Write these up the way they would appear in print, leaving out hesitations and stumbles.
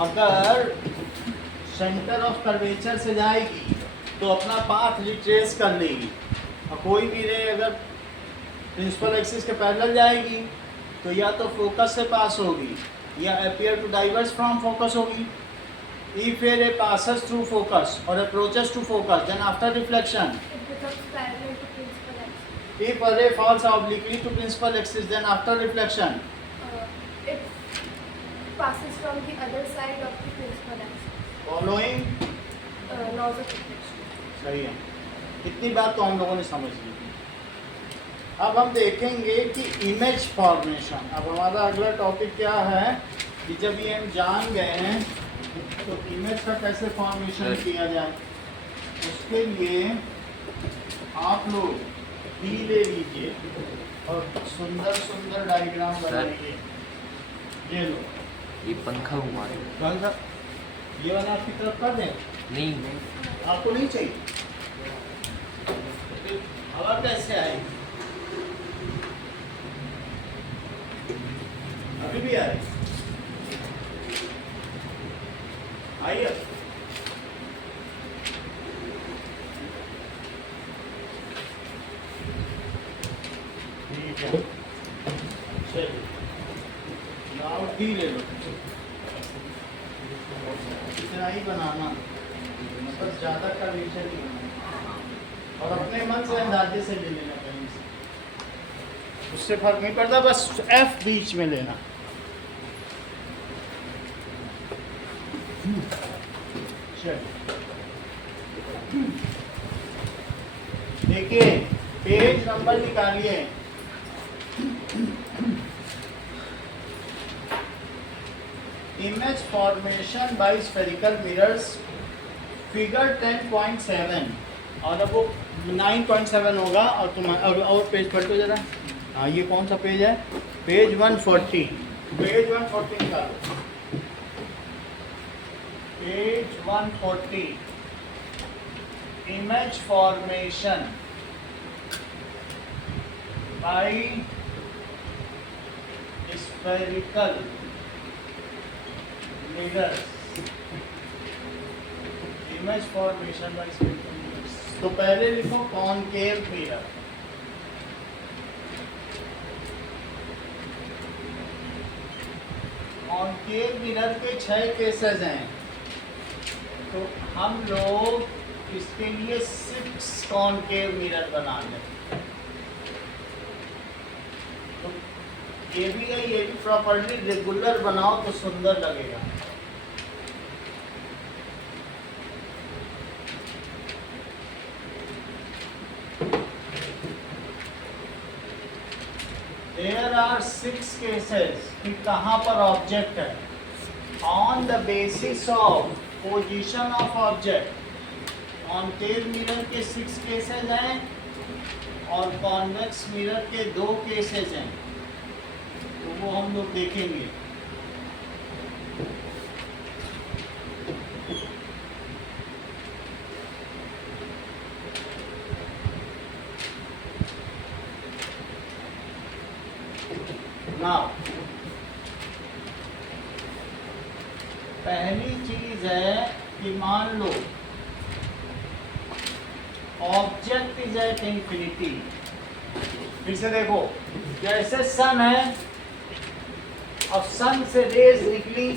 अगर centre of curvature से जाएगी तो अपना पाथ रिट्रेस कर लेगी, और कोई भी रे अगर प्रिंसिपल एक्सिस के पैरेलल जाएगी तो या तो फोकस से पास होगी या appear to diverse from focus होगी। If a ray passes through focus or approaches to focus, then after reflection, It becomes parallel to principal axis. if a ray falls obliquely to principal axis, then after reflection, It passes from the other side of the principal axis. following Laws of reflection. सही है। इतनी बात तो हम लोगों ने समझ ली। अब हम देखेंगे कि इमेज फॉर्मेशन। अब हमारा अगला टॉपिक क्या है कि जब ये हम जान गए हैं तो इमेज का कैसे फॉर्मेशन किया जाए, उसके लिए आप लोग डी ले लीजिए और सुंदर सुंदर डायग्राम बनाइए। ये लो, ये पंखा घुमा दो। कौन सा? ये वाला आपकी तरफ कर दें? नहीं आपको नहीं चाहिए? हवा कैसे आएगी? अभी भी आए? आइए। ठीक है, चलिए नाउ डी ले लो। इतना ही बनाना, मतलब ज़्यादा का विषय नहीं बनाना, और अपने मन से अंदाजे से ले लेना कहीं से, उससे फर्क नहीं पड़ता, बस एफ बीच में लेना। देखिए पेज नंबर निकालिए। Image formation by spherical mirrors, figure 10.7, और अब वो 9.7 होगा। और तुम्हारा और पेज पलटो जरा। हाँ, ये कौन सा पेज है? पेज 140। पेज 140 निकालो। Page 140, image formation by spherical mirrors, image formation by spherical mirrors। तो पहले लिखो कॉनकेव मिरर। कॉनकेव मिरर के 6 केसेस हैं, तो हम लोग इसके लिए 6 कॉनकेव मिरर बना लें। तो ये भी है, ये भी प्रॉपर्ली रेगुलर बनाओ तो सुंदर लगेगा। There are 6 cases कि कहाँ पर ऑब्जेक्ट है। On the basis of position of object, concave mirror के 6 केसेस हैं और कॉन्वेक्स मिरर के 2 केसेस हैं, तो वो हम लोग देखेंगे। नाउ पहली चीज है कि मान लो ऑब्जेक्ट इज एट इंफिनिटी। फिर से देखो, जैसे सन है, अब सन से रेज निकली,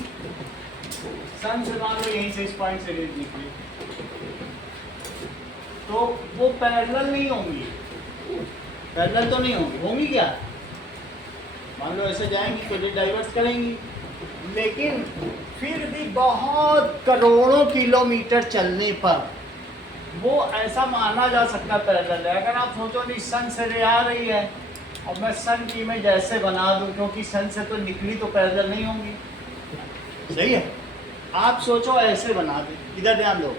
सन से मान लो यहीं से इस पॉइंट से रेज निकली, तो वो पैरेलल नहीं होंगी। पैरेलल तो नहीं होंगी, होंगी क्या? मान लो ऐसे जाएंगी तो डाइवर्स करेंगी, लेकिन फिर भी बहुत करोड़ों किलोमीटर चलने पर वो ऐसा माना जा सकता पैरेलल है। अगर आप सोचो नहीं, सन से रे आ रही है और मैं सन की इमेज ऐसे बना दूं, क्योंकि सन से तो निकली तो पैरेलल नहीं होंगी। सही है, आप सोचो ऐसे बना दें, इधर ध्यान दो।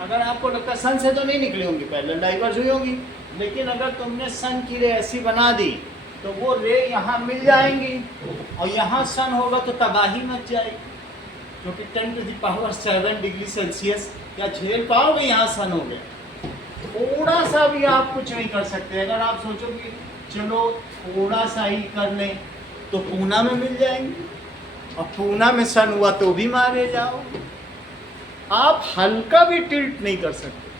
अगर आपको लगता है सन से तो नहीं निकली होंगी, पैरेलल डाइवर्स हुई होंगी, लेकिन अगर तुमने सन की रे ऐसी बना दी तो वो रे यहाँ मिल जाएंगी और यहाँ सन होगा तो तबाही मच जाएगी, क्योंकि 10⁻⁷ डिग्री सेल्सियस क्या झेल पाओगे? यहाँ सन हो गया। थोड़ा सा भी आप कुछ नहीं कर सकते। अगर आप सोचो कि चलो थोड़ा सा ही कर लें तो पूना में मिल जाएंगे, और पूना में सन हुआ तो भी मारे जाओ। आप हल्का भी टिल्ट नहीं कर सकते,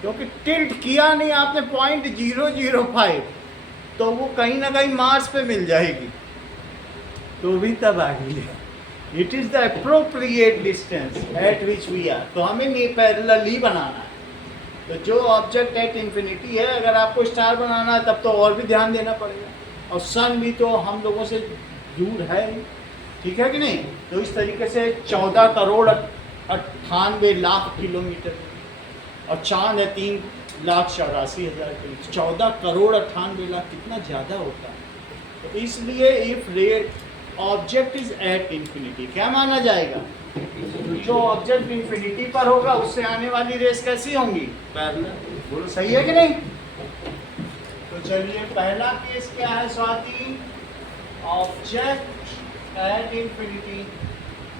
क्योंकि टिल्ट किया नहीं आपने 0.005 तो वो कहीं ना कहीं मार्स पे मिल जाएगी, तो भी तबाही है। It is the appropriate distance at which we are. तो हमें ये पैरेलली बनाना है। तो जो ऑब्जेक्ट एट इन्फिनिटी है, अगर आपको स्टार बनाना है तब तो और भी ध्यान देना पड़ेगा, और सन भी तो हम लोगों से दूर है, ठीक है कि नहीं। तो इस तरीके से 14,98,00,000 किलोमीटर, और चांद है 3,84,000 किलोमीटर। 14,98,00,000 कितना ज़्यादा होता है। तो इसलिए इफ रे ऑब्जेक्ट इज एट इन्फिनिटी, क्या माना जाएगा, जो ऑब्जेक्ट इन्फिनिटी पर होगा उससे आने वाली रेस कैसी होंगी, पैरेलल। बोलो सही है कि नहीं। तो चलिए पहला केस क्या है स्वाति, ऑब्जेक्ट एट इन्फिनिटी।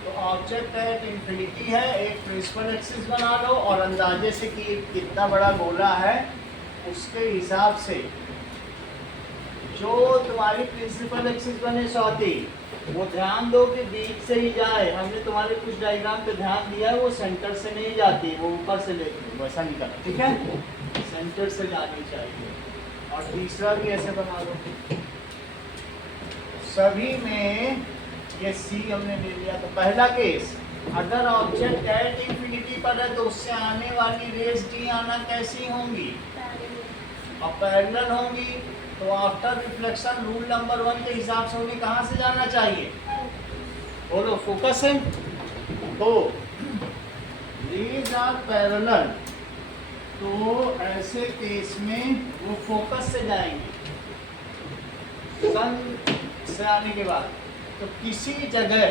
तो ऑब्जेक्ट एट इन्फिनिटी है, एक प्रिंसिपल एक्सिस बना लो और अंदाजे से कि कितना बड़ा गोला है उसके हिसाब से जो तुम्हारी प्रिंसिपल एक्सिस बने स्वाति, वो ध्यान दो कि बीच से ही जाए। हमने तुम्हारे कुछ डायग्राम पे ध्यान दिया है, वो सेंटर से नहीं जाती, वो ऊपर से लेती है, वैसा नहीं करना, ठीक है, सेंटर से जानी चाहिए। और तीसरा भी ऐसे बना दो। सभी में ये सी हमने ले लिया। तो पहला केस, अगर ऑब्जेक्ट एट इन्फिनिटी पर है तो उससे आने वाली रेस डी आना कैसी होंगी, और पैरेलल होंगी। तो आफ्टर रिफ्लेक्शन रूल नंबर 1 के हिसाब से उन्हें कहाँ से जाना चाहिए, बोलो फोकस है। तो रेज आर पैरेलल, तो ऐसे केस में वो फोकस से जाएंगे सन से आने के बाद, तो किसी जगह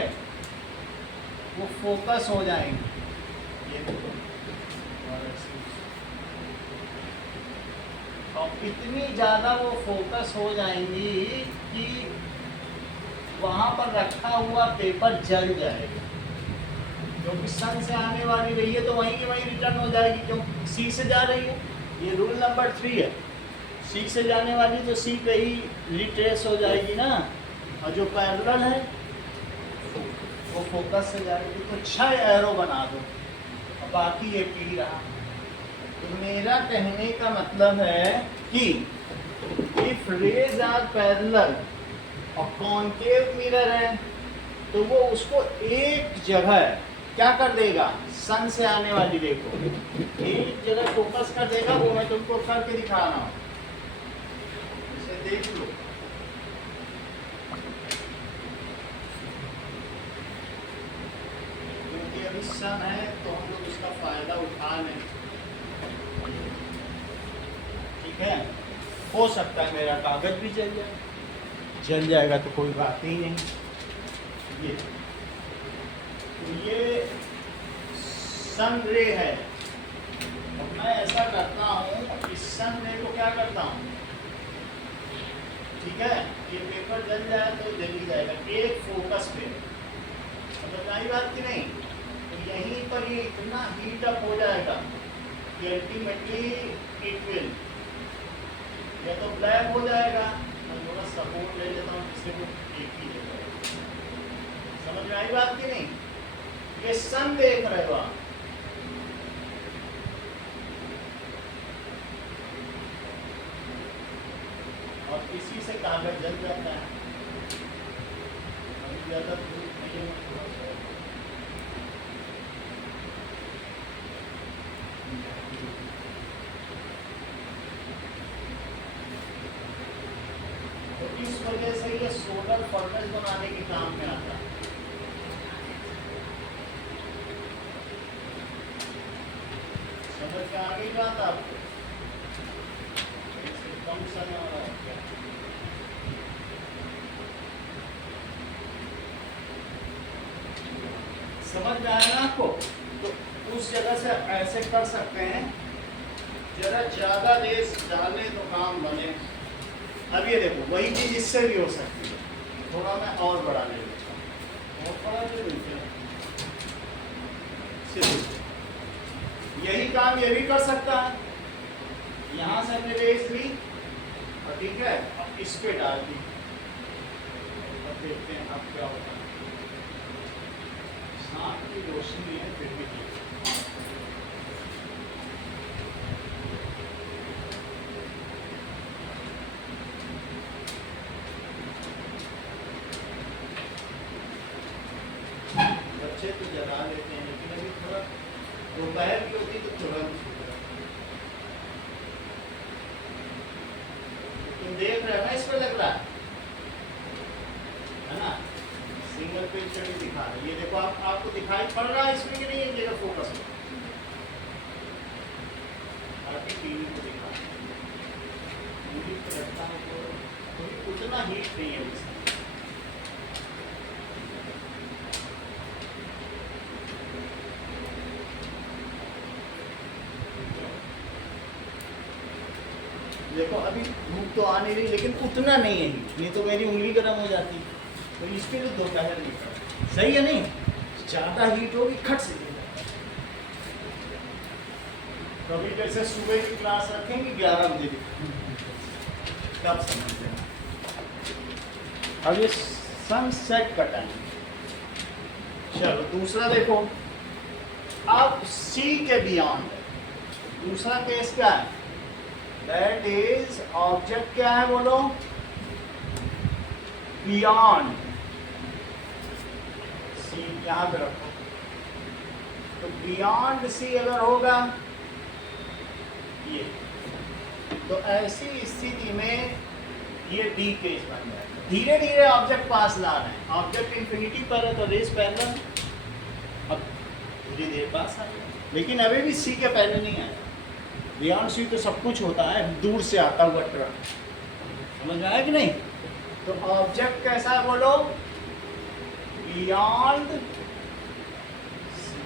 वो फोकस हो जाएंगे। ये देखो, और इतनी ज़्यादा वो फोकस हो जाएंगी कि वहाँ पर रखा हुआ पेपर जल जाएगा, क्योंकि सन से आने वाली रही है तो वहीं की वहीं रिटर्न हो जाएगी, क्यों सी से जा रही है। ये रूल नंबर 3 है, सी से जाने वाली तो सी पे ही रिट्रेस हो जाएगी ना, और जो पैरेलल है वो फोकस से जाएगी। तो 6 एरो बना दो, और बाकी ये पी रहा। तो मेरा कहने का मतलब है कि इफ रेज आर पैरेलल और कॉन्केव मिरर है, तो वो उसको एक जगह क्या कर देगा, सन से आने वाली रे को एक जगह फोकस कर देगा। वो मैं तुमको करके दिखा रहा हूँ, इसे देख लो। क्योंकि अभी सन है तो हम लोग उसका फायदा उठा लें, ठीक है। हो सकता है मेरा कागज भी जल जाएगा तो कोई बात ही नहीं। ये सन रे है, और मैं ऐसा करता हूँ, इस सन रे को क्या करता हूँ, ठीक है, ये पेपर जल जाए तो जल ही जाएगा, एक फोकस पे, समझ आई बात की नहीं। तो यहीं पर ये इतना हीट अप हो जाएगा कि अल्टीमेटली इट विल या तो ब्लैक हो जाएगा। मैं थोड़ा सपोर्ट ले लेता हूँ जिससे वो एक ही जगह, समझ में आई बात की नहीं। ये सन देख रहे हो आप, और किसी से कागज जल जाता है, अभी ज्यादा धूप नहीं है, थोड़ा सा तो इस वजह से ये सोलर फर्नेस बनाने के काम में आता है। समझ में आ गई बात आपको, कम समय हो रहा है क्या? समझ में आया ना आपको। तो उस जगह से ऐसे कर सकते हैं, जरा ज्यादा रेस डालें तो काम बने। अब ये देखो, वही चीज इससे भी हो सकती है, थोड़ा मैं और बड़ा ले लेता हूँ, और बड़ा ले लेते हैं, यही काम ये भी कर सकता है। यहाँ से हमने रेस ली, और ठीक है, अब इस पे डाल दी, अब देखते हैं अब क्या होता है। की रोशनी है फिर भी ठीक। बच्चे तो जला लेते हैं लेकिन अभी थोड़ा दोपहर की होती तो तुरंत तुम देख रहे हो ना, इस पे लग रहा है ना, सिंगल पेज पे भी दिखा रहा है। ये देखो आपको दिखाई पड़ रहा है इसमें कि नहीं, एक जगह फोकस हो, बाकी टीवी को दिखा टीवी पे रखता है तो उतना हीट नहीं है इसमें। देखो अभी धूप तो आ नहीं रही लेकिन उतना नहीं है हीट, नहीं तो मेरी उंगली गर्म हो जाती। तो इसके लिए दोपहर नहीं करना सही है, नहीं ज़्यादा हीट होगी खट से गिर जाता है। कभी जैसे सुबह की क्लास रखेंगे 11 बजे तब समझ लेना। अब ये सनसेट का टाइम। चलो दूसरा देखो, अब सी के बियॉन्ड दूसरा केस क्या है, दैट इज ऑब्जेक्ट क्या है बोलो, बियॉन्ड सी, यहां पे रखो। तो बियॉन्ड सी अगर होगा ये, तो ऐसी स्थिति में ये डी केस बन जाएगा। धीरे धीरे ऑब्जेक्ट पास ला रहे हैं, ऑब्जेक्ट इंफिनिटी पर है तो रेस पैरेलल, अब धीरे धीरे पास आ गया, लेकिन अभी भी सी के पहले नहीं आया। बियॉन्ड सी तो सब कुछ होता है, दूर से आता हुआ ट्रक, समझ में आया कि नहीं। तो ऑब्जेक्ट कैसा है बोलो, बियॉन्ड सी।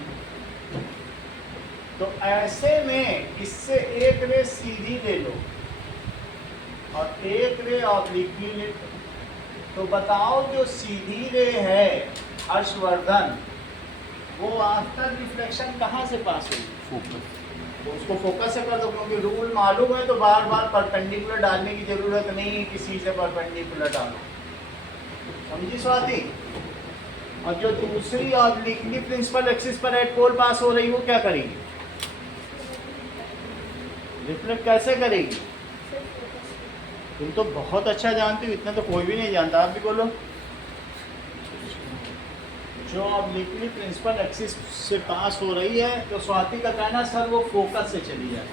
तो ऐसे में इससे एक रे सीधी ले लो और एक रे ऑब्लिकली ले लो। तो बताओ जो सीधी रे है हर्षवर्धन, वो आफ्टर रिफ्लेक्शन कहाँ से पास होगी, फोकस। तो उसको फोकस से कर दो, क्योंकि रूल मालूम है तो बार बार परपेंडिकुलर डालने की जरूरत नहीं, किसी से परपेंडिकुलर डालो, समझी स्वाति। और जो दूसरी ऑब्लिकली प्रिंसिपल एक्सिस पर एट पोल पास हो रही, वो क्या करेगी, रिफ्लेक्ट कैसे करेगी। तुम तो बहुत अच्छा जानती हो, इतना तो कोई भी नहीं जानता, आप भी बोलो। जो ऑब्लिकली प्रिंसिपल एक्सिस से पास हो रही है, तो स्वाति का कहना सर वो फोकस से चली जाए,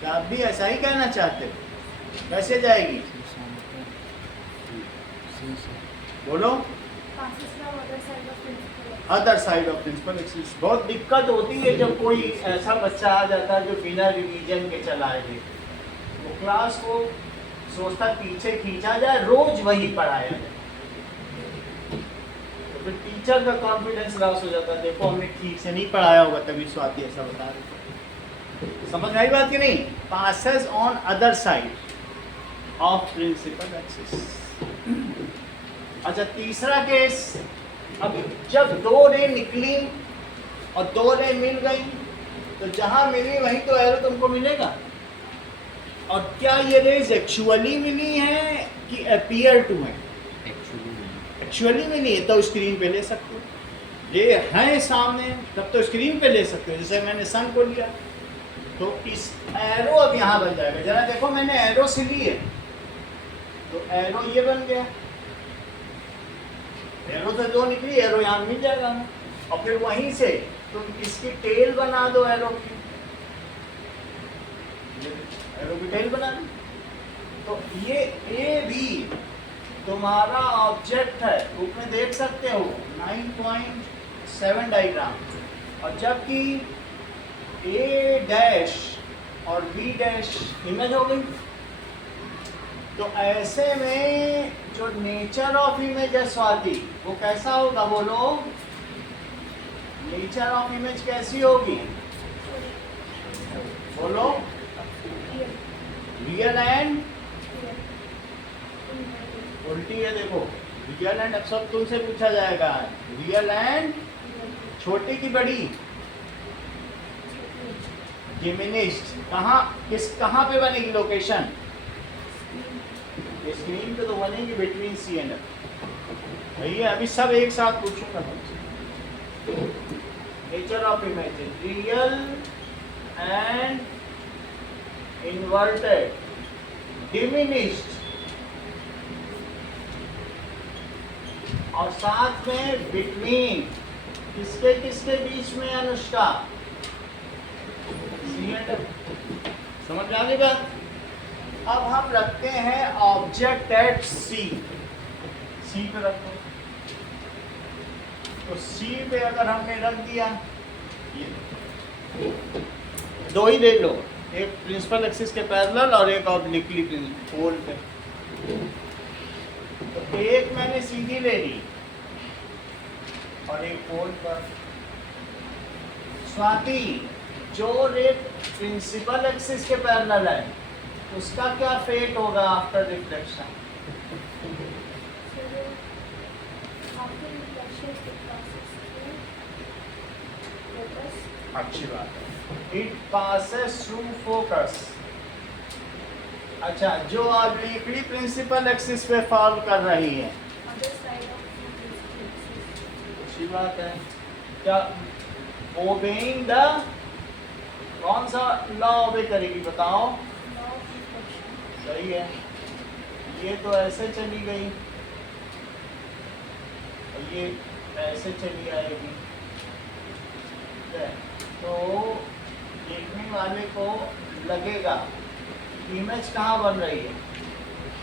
क्या आप भी ऐसा ही कहना चाहते हो, कैसे जाएगी बोलो, other side of principal axis. बहुत दिक्कत होती है जब कोई ऐसा बच्चा आ जाता है जो बिना रिवीजन के चलाए थे, वो क्लास को सोचता पीछे खींचा जाए, रोज वही पढ़ाया जाए, तो फिर टीचर का कॉन्फिडेंस लॉस हो जाता है, देखो हमने ठीक से नहीं पढ़ाया होगा तभी स्वाति ऐसा बता रही। समझ में आई बात कि नहीं, passes on other side of principal axis. अच्छा तीसरा केस, अब जब दो रे निकली और दो रे मिल गई, तो जहां मिली वहीं तो एरो तुमको मिलेगा। और क्या ये रेज एक्चुअली मिली है कि अपीयर टू है, एक्चुअली मिली है तो स्क्रीन पे ले सकते हो, ये है सामने तब तो स्क्रीन पे ले सकते हो। जैसे मैंने सन को लिया तो इस एरो अब यहाँ बन जाएगा, जरा देखो मैंने एरो से ली है तो एरो ये बन गया, एरो से दो निकली, एरो यहाँ मिल जाएगा हमें। और फिर वहीं से तुम इसकी टेल बना दो, एरो की, एरो की टेल बना दी। तो ये ए भी तुम्हारा ऑब्जेक्ट है, ग्रुप में देख सकते हो 9.7 डायग्राम, और जबकि ए डैश और बी डैश इमेज हो गई। तो ऐसे में जो नेचर ऑफ इमेज है स्वाति, वो कैसा होगा बोलो, नेचर ऑफ इमेज कैसी होगी बोलो, रियल एंड उल्टी है। देखो रियल एंड, अब सब तुमसे पूछा जाएगा, रियल एंड छोटी की बड़ी, डिमिनिश्ड, कहाँ पे बनेगी लोकेशन, स्क्रीन पे तो बनेगी बिटवीन सी एंड एफ। भैया अभी सब एक साथ पूछूंगा तुमसे। Nature of image real and inverted, diminished, और साथ में बिटवीन, किसके किसके बीच में अनुष्का, समझ में आ गई बात। अब हम रखते हैं ऑब्जेक्ट एट सी, सी पे रखो, तो सी पे अगर हमने रख दिया, ये दो ही ले लो, एक प्रिंसिपल एक्सिस के पैरेलल और एक ऑब्लिकली पोल पे, तो एक मैंने सीधी ले ली और एक पोल पर। स्वाति, जो रे प्रिंसिपल एक्सिस के पैरेलल है उसका क्या फेट होगा आफ्टर रिफ्लेक्शन? अच्छी बात है, इट पासेस थ्रू फोकस। अच्छा, जो ऑब्लिकली प्रिंसिपल एक्सिस पे फॉल कर रही है, अच्छी बात है। क्या ओबेइंग द, कौन सा लॉ ओबे करेगी बताओ? सही है, ये तो ऐसे चली गई, ये ऐसे चली आएगी, तो देखने वाले को लगेगा इमेज कहाँ बन रही है,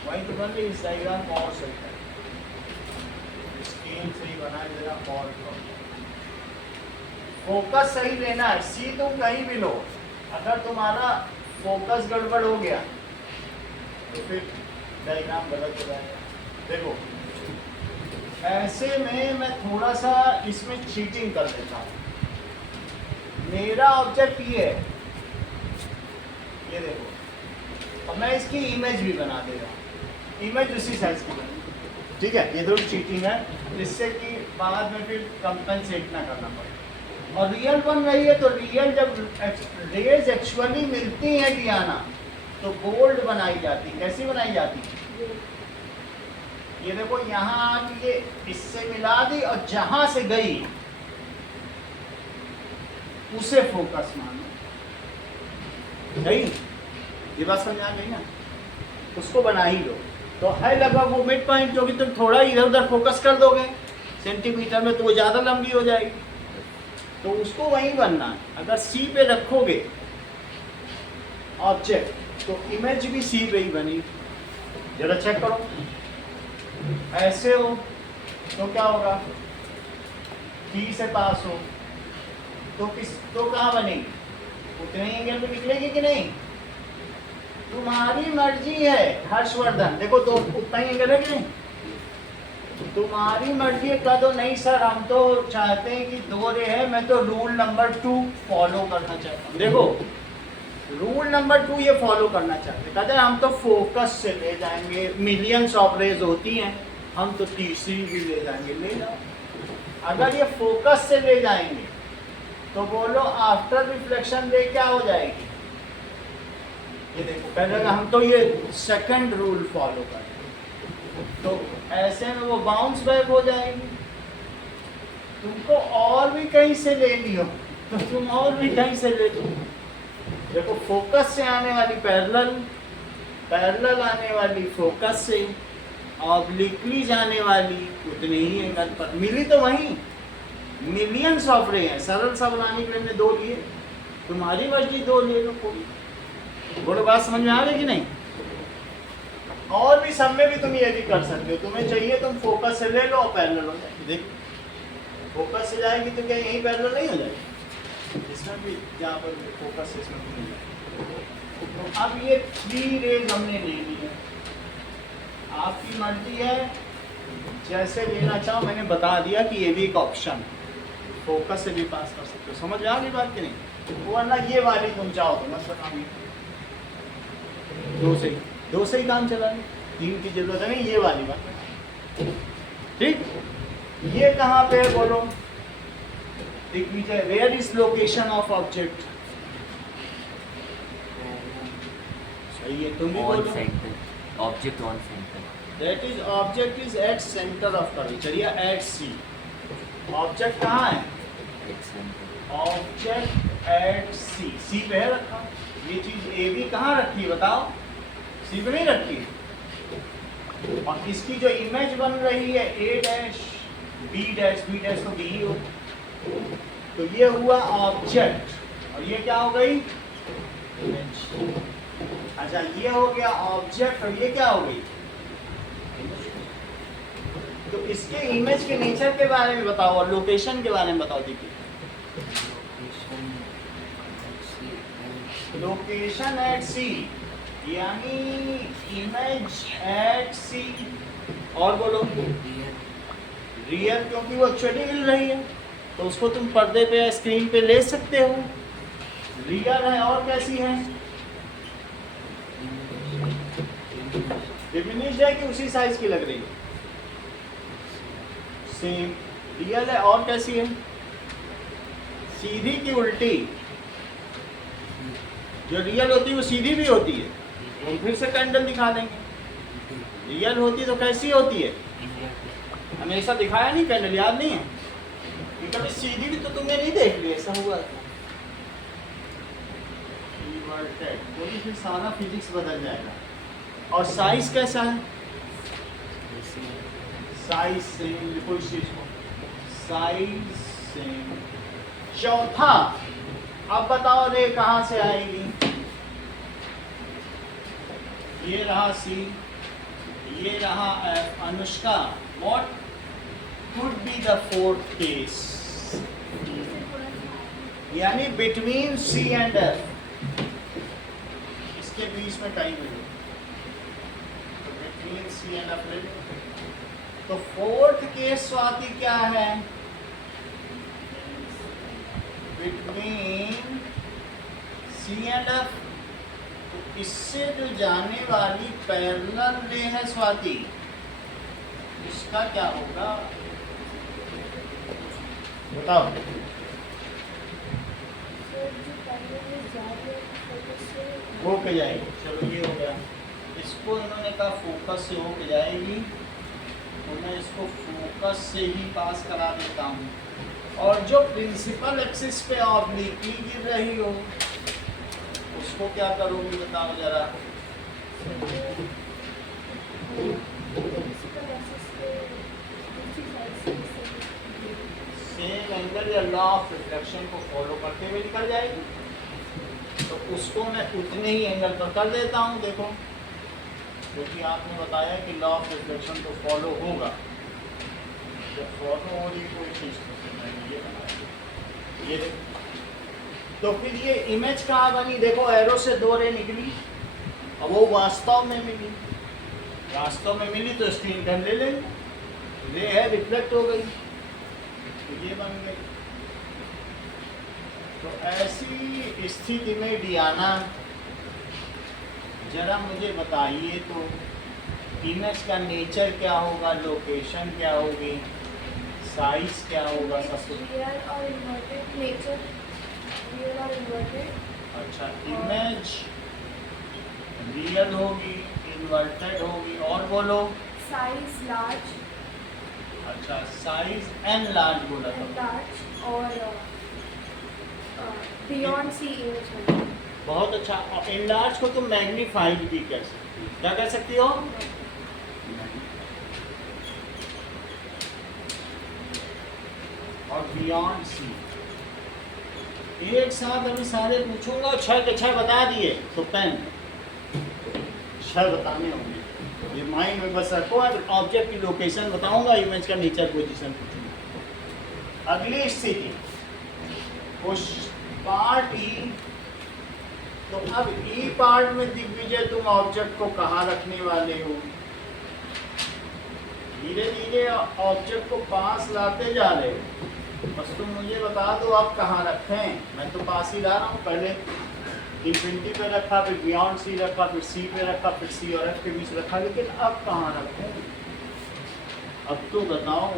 वहीं तो बन रही है, इस डायग्राम को और सही है, स्केल से ही बना देगा और फोकस सही लेना है। सी तुम कहीं भी लो, अगर तुम्हारा फोकस गड़बड़ हो गया तो फिर डायग्राम गलत हो जाएगा। देखो ऐसे में मैं थोड़ा सा इसमें चीटिंग कर देता हूँ। मेरा ऑब्जेक्ट ये है, ये देखो, और मैं इसकी इमेज भी बना देगा, इमेज उसी साइज की बनी, ठीक है। ये थोड़ी चीटिंग है, जिससे कि बाद में फिर कंपनसेट ना करना पड़े। और रियल बन रही है, तो रियल जब रेज एक्चुअली मिलती है डियाना तो गोल्ड बनाई जाती। कैसी बनाई जाती? ये देखो यहाँ आके ये इससे मिला दी और जहां से गई उसे फोकस मानो, नहीं? ये बात समझ आ गई ना? उसको बना ही लो, तो है लगभग वो मिड पॉइंट, जो कि तुम थोड़ा इधर उधर फोकस कर दोगे सेंटीमीटर में तो वो ज़्यादा लंबी हो जाएगी, तो उसको वहीं बनना है। अगर सी पे रखोगे ऑब्जेक्ट तो इमेज भी सी पे ही बनी। जरा चेक करो, ऐसे हो तो क्या होगा, टी से पास हो तो तो कहाँ बनेगी? उतने ही एंगल पे निकलेगी कि नहीं? तुम्हारी मर्जी है हर्षवर्धन, देखो तो उतना ही एंगल है कि नहीं? तुम्हारी मर्जी है, कह दो नहीं सर हम तो चाहते हैं कि 2 रे है, मैं तो रूल नंबर 2 फॉलो करना चाहता हूँ। देखो रूल नंबर 2 ये फॉलो करना चाहते हैं, कहते हैं हम तो फोकस से ले जाएंगे, मिलियंस ऑफ रेज होती हैं, हम तो तीसरी भी ले जाएंगे, ले जाओ। अगर ये फोकस से ले जाएंगे तो बोलो आफ्टर रिफ्लेक्शन रे क्या हो जाएगी? ये देखो पहले हम तो ये सेकंड रूल फॉलो करें, तो ऐसे में वो बाउंस बैक हो जाएगी। तुमको और भी कहीं से ले लियो तो तुम और भी कहीं से ले लो। देखो फोकस से आने वाली पैरेलल, पैरेलल आने वाली फोकस से, ऑब्लिकली जाने वाली उतने ही एंगल पर मिली, तो वहीं मिलियंस ऑफ रे हैं। सरल सा बनाने के लिए हमने 2 लिए, तुम्हारी मर्जी 2 ले लो, कोई बोलो। बात समझ में आ रही कि नहीं? और भी सब में भी तुम ये भी कर सकते हो, तुम्हें चाहिए तुम फोकस से ले लो और पैरेलल हो जाएगी। देखो फोकस से जाएगी तो क्या यहीं पैरेलल नहीं हो जाएगी? इसमें भी जहाँ पर फोकस है इसमें भी नहीं जाएगी। तो अब ये 3 रेज हमने ले ली है, आपकी मर्जी है जैसे लेना चाहो। मैंने बता दिया कि ये भी एक ऑप्शन, फोकस से भी पास कर सकते हो। समझ में आ गई बात कि नहीं? वरना ये वाली तुम चाहो तो मत बनाओ, 2 से ही काम चलाने, 3 की जरूरत नहीं, ये वाली बात। ठीक, ये कहाँ पे है बोलो? Digvijay, where is location of object? सही है, तुम भी बोलो। Object on centre, that is object is at centre of curvature या एट सी। ऑब्जेक्ट कहाँ है? X center. Object at C, C पे है रखा। ये चीज ए बी कहाँ रखी है बताओ, सी पे नहीं रखी। और इसकी जो इमेज बन रही है A dash B dash, B dash तो बी ही हो, तो ये हुआ ऑब्जेक्ट और ये क्या हो गई इमेज। अच्छा ये हो गया ऑब्जेक्ट और ये क्या हो गई। तो इसके इमेज के नेचर के बारे में बताओ और लोकेशन के बारे में बताओ Deepika. Location location and at C यानी इमेज एट सी, और बोलो real. रियल, क्योंकि वो एक्चुअली मिल रही है तो उसको तुम पर्दे पे स्क्रीन पे ले सकते हो। रियल है और कैसी है, डिमिनिश्ड है कि उसी साइज की लग रही है, सेम रियल है। और कैसी है, सीधी की उल्टी, जो रियल होती है वो सीधी भी होती है। हम फिर से कैंडल दिखा देंगे, रियल होती तो कैसी होती है, हमेशा दिखाया नहीं कैंडल, याद नहीं है कि कभी सीधी भी तो तुमने नहीं देख ली, ऐसा हुआ कोई फिर सारा फिजिक्स बदल जाएगा। और साइज कैसा है, साइज सेम, लिखो इस चीज को, साइज सेम। चौथा, अब बताओ रे कहाँ से आएगी, ये रहा सी, ये रहा F. Anushka, what could be the fourth case, यानी बिटवीन सी एंड एफ, इसके बीच में टाइम है, तो बिटवीन सी एंड एफ। तो फोर्थ केस स्वाति क्या है, बिटवीन सी एंड एफ। तो इससे जो जाने वाली पैरेलल रे है स्वाति, इसका क्या होगा बताओ। हो के जाएगी, चलो ये हो गया। इसको इन्होंने कहा फोकस से हो के जाएगी, तो मैं इसको फोकस से ही पास करा देता हूँ। और जो प्रिंसिपल एक्सिस पे ऑब्लिकली गिर रही हो उसको क्या करोगी बताओ जरा। सेम एंगल या लॉ ऑफ रिफ्लेक्शन को फॉलो करते हुए निकल जाएगी, तो उसको मैं उतने ही एंगल पर कर देता हूँ। देखो क्योंकि आपने बताया कि लॉ ऑफ रिफ्लेक्शन तो फॉलो होगा, जब फॉलो हो रही कोई चीज़ तो मैंने ये बनाया, ये देखो। तो फिर ये इमेज कहाँ बनी, देखो एरो से दो रे निकली और वो वास्तव में मिली, वास्तव में मिली तो स्क्रीन टर्न ले लेंगे, रे है रिफ्लेक्ट हो गई तो ये बन गई। तो ऐसी स्थिति में डियाना जरा मुझे बताइए तो इमेज का नेचर क्या होगा, लोकेशन क्या होगी, साइज क्या होगा, सब कुछ। रियल और इन्वर्टेड नेचर, रियल और इन्वर्टेड। अच्छा इमेज रियल होगी, इन्वर्टेड होगी, और बोलो साइज लार्ज, अच्छा साइज एन लार्ज बोला था। लार्ज और बियॉन्ड सी इमेज होगी। बहुत अच्छा। और इनलार्ज को तुम मैग्नीफाइड भी कह सकती हो, क्या कह सकती हो, और बियॉन्ड सी। एक साथ अभी सारे पूछूंगा, 6 के 6 बता दिए तो पेन 6 बताने होंगे, ये माइंड में बस रखो। ऑब्जेक्ट की लोकेशन बताऊंगा, इमेज का नेचर पोजीशन पूछूंगा। अगली स्थिति उस पार्ट ई, तो अब ई पार्ट में दिग्विजय तुम ऑब्जेक्ट को कहाँ रखने वाले हो, धीरे धीरे ऑब्जेक्ट को पास लाते जा रहे हो, बस तुम मुझे बता दो आप कहाँ रखें। मैं तो पास ही ला रहा हूँ, पहले इन्फिनिटी पे रखा, फिर बियॉन्ड सी रखा, फिर सी पे रखा, फिर सी और एफ के बीच रखा, लेकिन अब कहाँ रखूँ, अब तो बताओ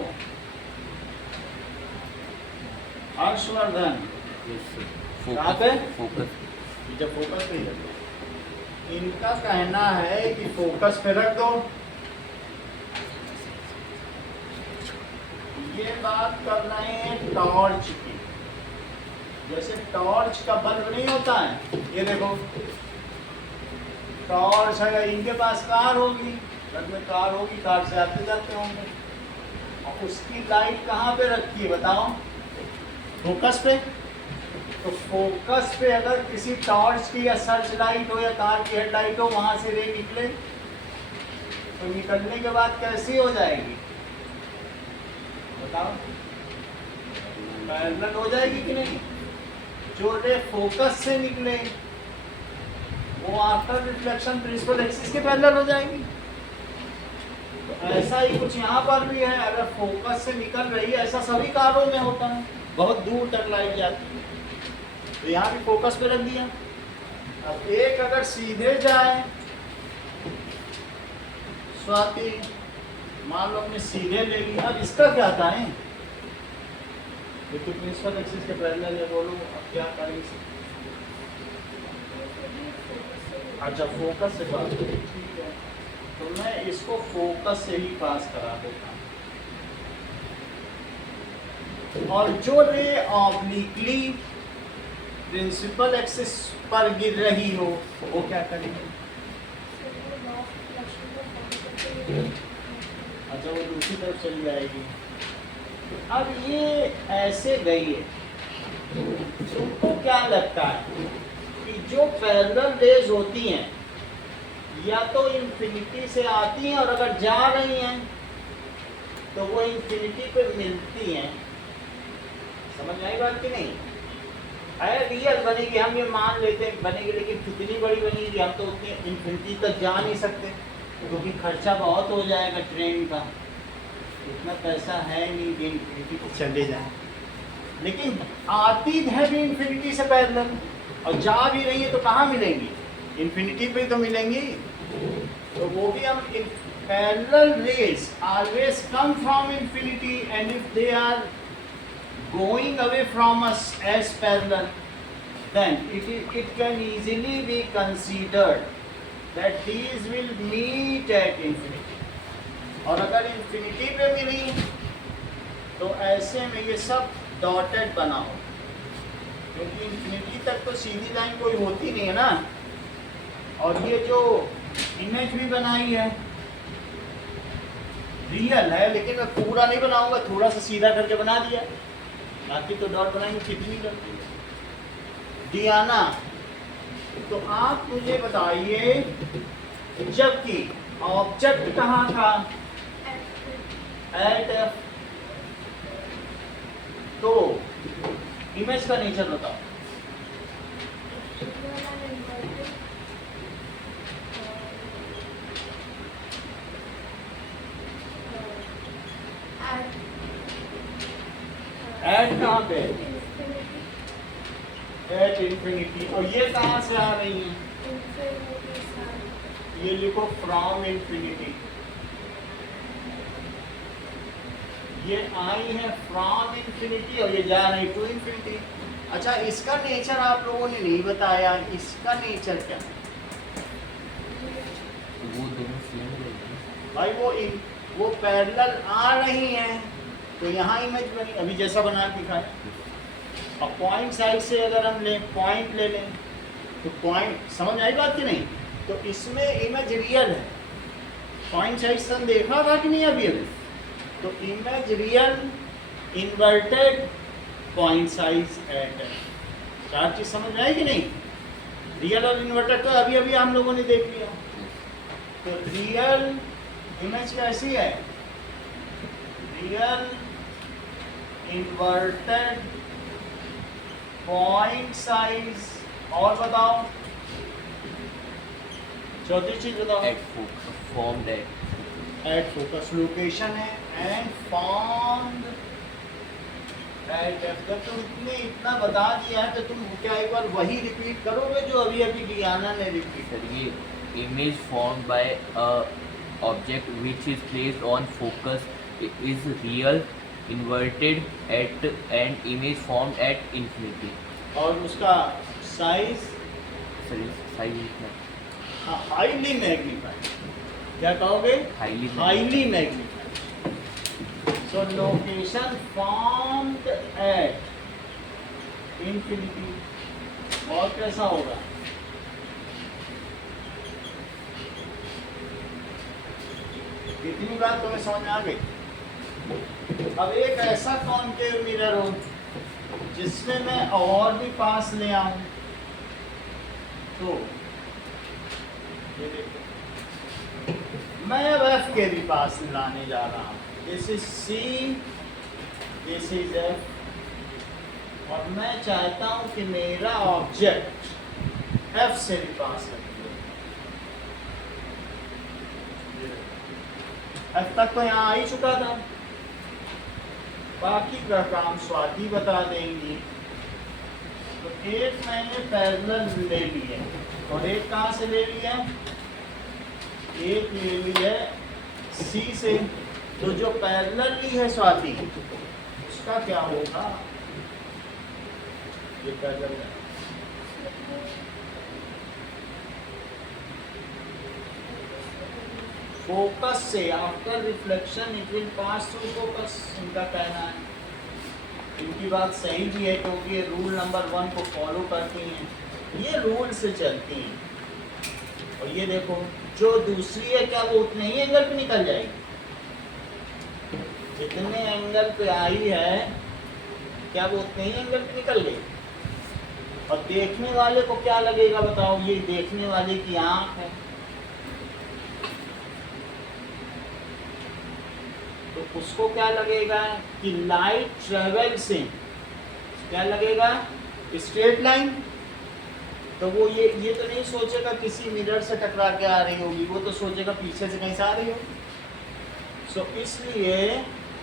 हर्षवर्धन। कहाँ पे? फोकस। जब फोकस पे ही रख दो, इनका कहना है कि फोकस पे रख दो। ये बात कर रहे हैं टॉर्च की, जैसे टॉर्च का बल्ब नहीं होता है, ये देखो टॉर्च है, इनके पास कार होगी, घर में कार होगी, कार से आते जाते होंगे, और उसकी लाइट कहाँ पे रखी है बताओ? फोकस पे। तो फोकस पे अगर किसी टॉर्च की या सर्च लाइट हो या कार की हेडलाइट हो, वहां से रे निकले, तो निकलने के बाद कैसी हो जाएगी बताओ? पैरेलल हो जाएगी कि नहीं? जो रे फोकस से निकले वो आफ्टर रिफ्लेक्शन प्रिंसिपल एक्सिस के पैरेलल हो जाएगी। तो ऐसा ही कुछ यहाँ पर भी है, अगर फोकस से निकल रही है, ऐसा सभी कारों में होता है, बहुत दूर तक लाइट जाती है, तो यहाँ भी फोकस पे रख दिया। अब एक अगर सीधे जाए, स्वाति मान लो हमने सीधे ले लिया, अब इसका क्या करें? ये तो प्रिंसिपल एक्सिस के पैरेलल है, बोलो अब क्या करें इसे? अच्छा फोकस से पास करें, ठीक है, तो मैं इसको फोकस से ही पास करा देता हूँ। और जो रे ऑब्लिकली प्रिंसिपल एक्सिस पर गिर रही हो वो क्या करेंगे? अच्छा वो दूसरी तरफ चली जाएगी। तो अब ये ऐसे गई है, तुमको क्या लगता है कि जो पैरेलल रेज होती हैं या तो इंफिनिटी से आती हैं, और अगर जा रही हैं तो वो इंफिनिटी पे मिलती हैं, समझ में आई बात कि नहीं? है रियल बनेगी, हम ये मान लेते हैं बनेगी, लेकिन कितनी बड़ी बनेगी? हम तो उतनी इंफिनिटी तक जा नहीं सकते, क्योंकि खर्चा बहुत हो जाएगा ट्रेन का, इतना पैसा है नहीं कि इंफिनिटी को चले जाए। लेकिन आती है भी इंफिनिटी से पैरेलल, और जा भी रही है, तो कहाँ मिलेंगी? इंफिनिटी पे तो मिलेंगी। तो वो भी हम parallel rays always come from infinity, and if they are going away from us as parallel, then it can easily be considered that these will meet at infinity। और अगर infinity पे मिली तो ऐसे में ये सब डॉटेड बनाओ, क्योंकि infinity तक तो सीधी लाइन कोई होती नहीं है ना। और ये जो इमेज भी बनाई है रियल है, लेकिन मैं पूरा नहीं बनाऊंगा, थोड़ा सा सीधा करके बना दिया, बाकी तो डॉट बनाएंगे कितनी करती है। डियाना, तो आप मुझे बताइए, जबकि ऑब्जेक्ट कहाँ था? एट एफ, तो इमेज का नेचर बताओ। एट कहाँ पे? Eight infinity. और ये कहाँ से आ रही है? ये लिखो फ्रॉम इंफिनिटी, ये आई है फ्रॉम इंफिनिटी, और ये जा रही टू इंफिनिटी। अच्छा इसका नेचर आप लोगों ने नहीं बताया, इसका नेचर क्या है? वो दोनों सेम रहेगी भाई वो पैरेलल आ रही हैं, तो यहाँ इमेज बनी अभी जैसा बना के दिखाया। अब पॉइंट साइड से अगर हम लें, पॉइंट ले लें, तो पॉइंट समझ आई बात कि नहीं? तो इसमें इमेज रियल है, पॉइंट साइड से हम देखा था कि नहीं अभी? तो image real, inverted, point size at, चार चीज समझ में आई कि नहीं? रियल और इन्वर्टेड तो अभी अभी हम लोगों ने देख लिया। तो रियल इमेज कैसी है? रियल, इन्वर्टेड, पॉइंट साइज, और बताओ चौथी चीज बताओ। At focus, formed at focus location है, एंड फॉर्म्ड एट एफ। जब तुम इतना बता दिया है तो तुम क्या एक बार वही रिपीट करोगे जो अभी अभी डियाना ने रिपीट सर, ये image formed by a object which is placed on focus is real, inverted at, and image formed at infinity. और उसका साइज सर साइज इतना हाईली मैग्नीफाइड। क्या कहोगे? Highly magnified. So location formed at infinity. और कैसा होगा? इतनी बात तुम्हें समझ में आ गई? अब एक ऐसा कॉन्केव मिरर हो जिसमें मैं और भी पास ले आऊं, तो ये देखो, मैं अब एफ के भी पास लाने जा रहा हूं। This is C, this is F, और मैं चाहता हूं कि मेरा ऑब्जेक्ट एफ से भी पास लगे। एफ तक तो यहाँ आ ही चुका था, बाकी का काम स्वाति बता देंगी। तो एक मैंने पैरेलल ले लिया और एक कहाँ से ले लिया? एक ले लिया सी से। तो जो पैरेलल ली है स्वाति, उसका क्या होगा? ये पैरेलल है, फोकस से, after reflection it will pass through focus, इनका कहना है। इनकी बात सही भी है क्योंकि ये रूल नंबर 1 को फॉलो करती हैं, ये रूल से चलती हैं। और ये देखो, जो दूसरी है क्या वो उतने ही एंगल पे निकल जाएगी? जितने एंगल पे आई है क्या वो उतने ही एंगल पे निकल गई? और देखने वाले को क्या लगेगा बताओ? ये देखने वाले की आंख है, तो उसको क्या लगेगा कि लाइट ट्रेवल्स इन, क्या लगेगा? Straight line. तो वो ये तो नहीं सोचेगा किसी मिरर से टकरा के आ रही होगी, वो तो सोचेगा पीछे से कहीं से आ रही होगी। सो इसलिए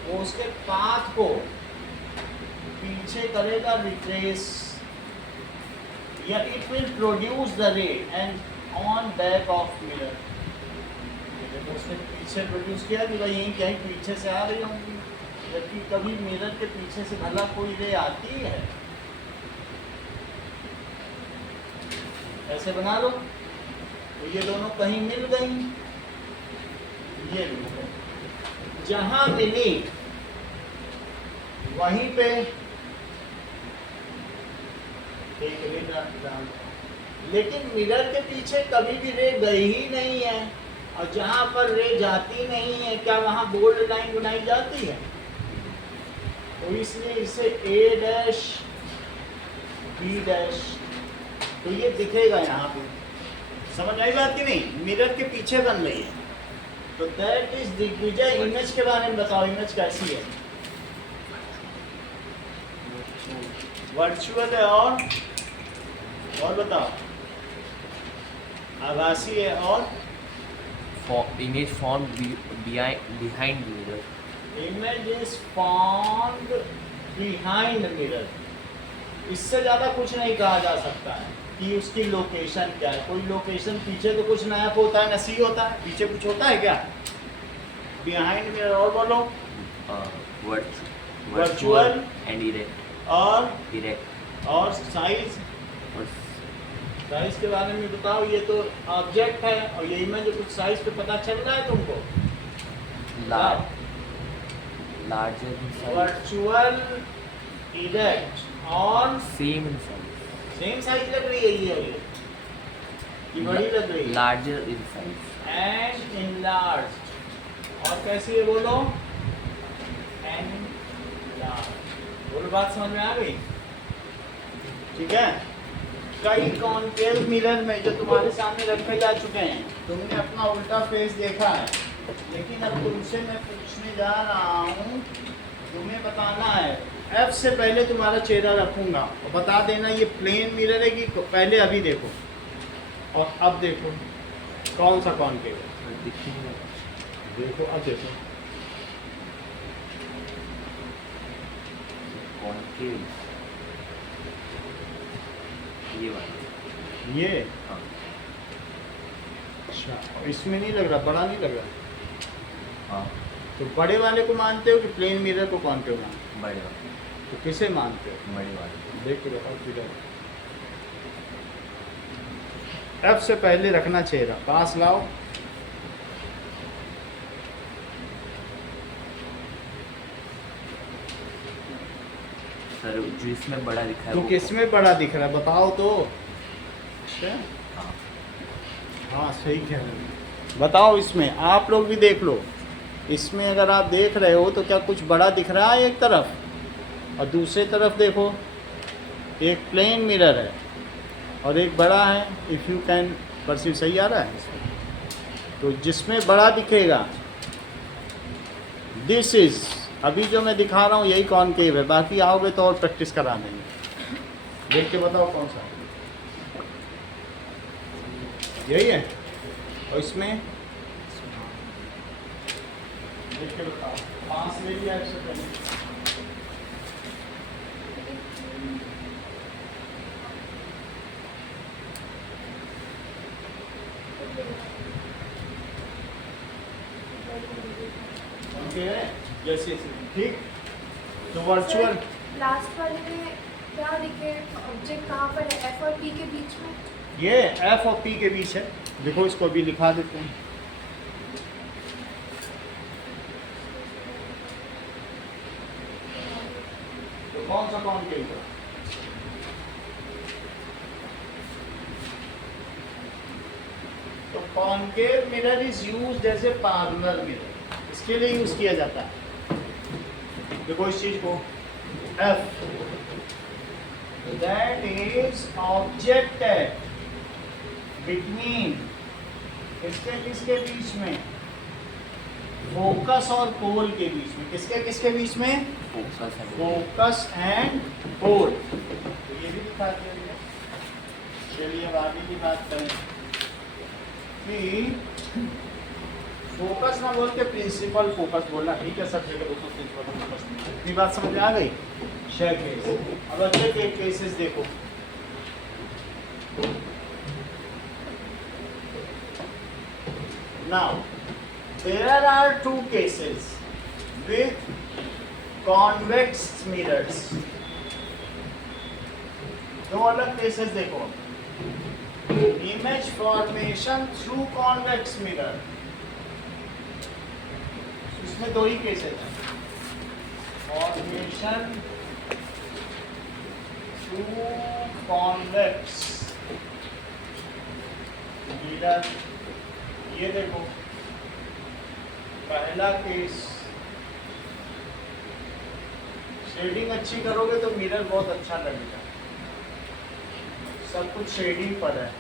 वो उसके पाथ को पीछे करेगा रिट्रेस, या इट विल प्रोड्यूस द रे and on back of mirror. तो उसने पीछे प्रोड्यूस किया कि भाई यहीं कहीं पीछे से आ रही होंगी, जबकि कभी मिरर के पीछे से भला कोई रे आती है? ऐसे बना लो, तो ये दोनों कहीं मिल गई, ये मिल गई, जहां मिली वहीं पे एक रे डाल। लेकिन मिरर के पीछे कभी भी रे गई ही नहीं है, और जहां पर रे जाती नहीं है क्या वहां बोल्ड लाइन बनाई जाती है? तो इसलिए इसे ए डैश बी डैश, तो ये दिखेगा यहाँ पे। समझ आई बात की नहीं? मिरर के पीछे बन रही है, तो दैट इज दिग्विजय। इमेज के बारे में बताओ, इमेज कैसी है? वर्चुअल है, और बताओ, आभासी है, और image formed behind mirror. Image is formed behind mirror. इससे ज़्यादा कुछ नहीं कहा जा सकता है कि उसकी लोकेशन क्या है। कोई लोकेशन पीछे तो कुछ नया होता है, नसी होता है, पीछे कुछ होता है क्या? Behind mirror. और बोलो, वर्चुअल and erect. और साइज, साइज के बारे में बताओ। ये तो ऑब्जेक्ट है और ये इमेज, कुछ साइज पे पता चल रहा है तुमको? Larger in size. Virtual, erect और Same in size. Same size लग रही है ये बड़ी लग रही है। Larger in size. And enlarged. और कैसी है बोलो? एनलार्ज्ड। बोलो, बात समझ में आ गई? ठीक है। कई कॉन्केव मिरर में जो तुम्हारे सामने रखे जा चुके हैं, तुमने अपना उल्टा फेस देखा है, लेकिन अब तुमसे मैं पूछने जा रहा हूँ, तुम्हें बताना है। एफ से पहले तुम्हारा चेहरा रखूंगा और बता देना ये प्लेन मिरर है कि पहले अभी देखो और अब देखो कौन सा कॉन्केव है। देखो अब देखो, Concave. ये वाला। ये हाँ। अच्छा, और इसमें नहीं लग रहा, बड़ा नहीं लग रहा। हाँ, तो बड़े वाले को मानते हो कि प्लेन मिरर को कॉन्केव मानते हो? बड़े वाले। तो किसे मानते हो? बड़े वाले। देख लो अब किधर। एफ से पहले रखना चेहरा, पास लाओ। सर जिसमें बड़ा दिखा है तो वो किसमें बड़ा दिख रहा है बताओ तो। अच्छा हाँ। हाँ सही कह रहे हो। बताओ इसमें आप लोग भी देख लो, इसमें अगर आप देख रहे हो तो क्या कुछ बड़ा दिख रहा है एक तरफ, और दूसरी तरफ देखो एक प्लेन मिरर है और एक बड़ा है। इफ़ यू कैन परसीव, सही आ रहा है इसमें? तो जिसमें बड़ा दिखेगा दिस इज, अभी जो मैं दिखा रहा हूँ यही कॉनकेव है, बाकी आओगे तो और प्रैक्टिस करा देंगे। देख के बताओ कौन सा यही है, और इसमें देख के बताओ। 5 ले लिया 100 पहले। ओके जैसे ठीक। तो वर्चुअल लास्ट वाले में क्या दिखे, ऑब्जेक्ट कहाँ पर है, एफ और पी के बीच में? ये एफ और पी के बीच है, देखो इसको अभी लिखा देते हैं। तो कौन सा कॉनकेव है? तो concave mirror is used as a parlour mirror, इसके लिए यूज किया जाता है। देखो इस चीज को F, that is object between, किसके बीच में, फोकस और पोल के बीच में। किसके बीच में? फोकस है। Focus and pole. तो ये भी दिखा दिया गया। चलिए अब आगे की बात करें कि फोकस ना बोल के प्रिंसिपल फोकस बोलना ठीक है, सब जगह दोस्तों प्रिंसिपल फोकस। इतनी बात समझ में आ गई? Share case. अब अच्छे के केसेस देखो। Now, there are 2 cases with convex mirrors. दो अलग केसेस देखो। Image formation through convex mirror. इसमें 2 ही केसेस हैं। Formation through convex mirror। ये देखो पहला केस, शेडिंग अच्छी करोगे तो मिरर बहुत अच्छा लगेगा। सब कुछ शेडिंग पर है।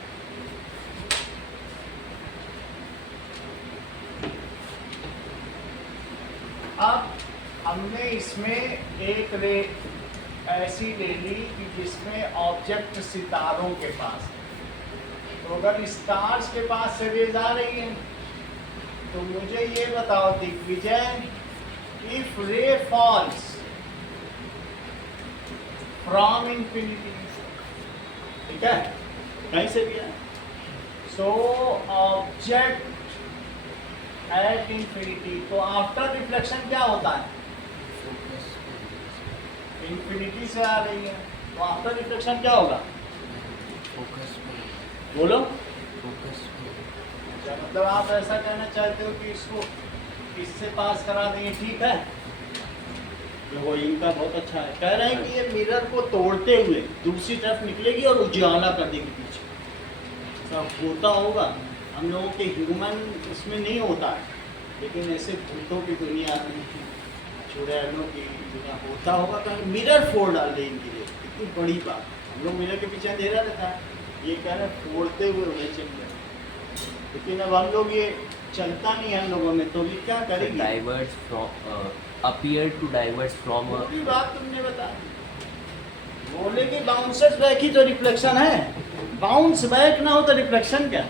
अब हमने इसमें एक रे ऐसी ले ली कि जिसमें ऑब्जेक्ट सितारों के पास है। तो अगर स्टार्स के पास से रेज आ रही है तो मुझे ये बताओ दिग्विजय, इफ रे फॉल्स फ्रॉम इंफिनिटी, ठीक है, कहीं से भी है, सो ऑब्जेक्ट एट इंफिनिटी, तो आफ्टर रिफ्लेक्शन क्या होता है? इंफिनिटी से आ रही है तो आफ्टर रिफ्लेक्शन क्या होगा? फोकस बोलो। फोकस क्या मतलब आप ऐसा कहना चाहते हो कि इसको इससे पास करा देंगे, ठीक है? देखो इनका बहुत अच्छा है, कह रहे हैं कि ये मिरर को तोड़ते हुए दूसरी तरफ निकलेगी और उजाला कर देगी पीछे। सब होता होगा, हम लोगों के ह्यूमन इसमें नहीं होता है, लेकिन ऐसे भूतों की दुनिया में, चुड़ैलों की दुनिया होता होगा। कहीं मिरर फोड़ डाल रहे इनके लिए, इतनी बड़ी बात। हम लोग मिरर के पीछे अंधेरा रहता है, ये कह रहे हैं फोड़ते हुए उन्हें चल रहे। लेकिन अब हम लोग ये चलता नहीं है हम लोगों में, तो ये क्या करेगी? Diverts from appear to diverts from. पूरी बात तुमने बता दी। बोले कि बाउंसर्स बैक ही तो रिफ्लेक्शन है, बाउंस बैक ना हो तो रिफ्लेक्शन क्या?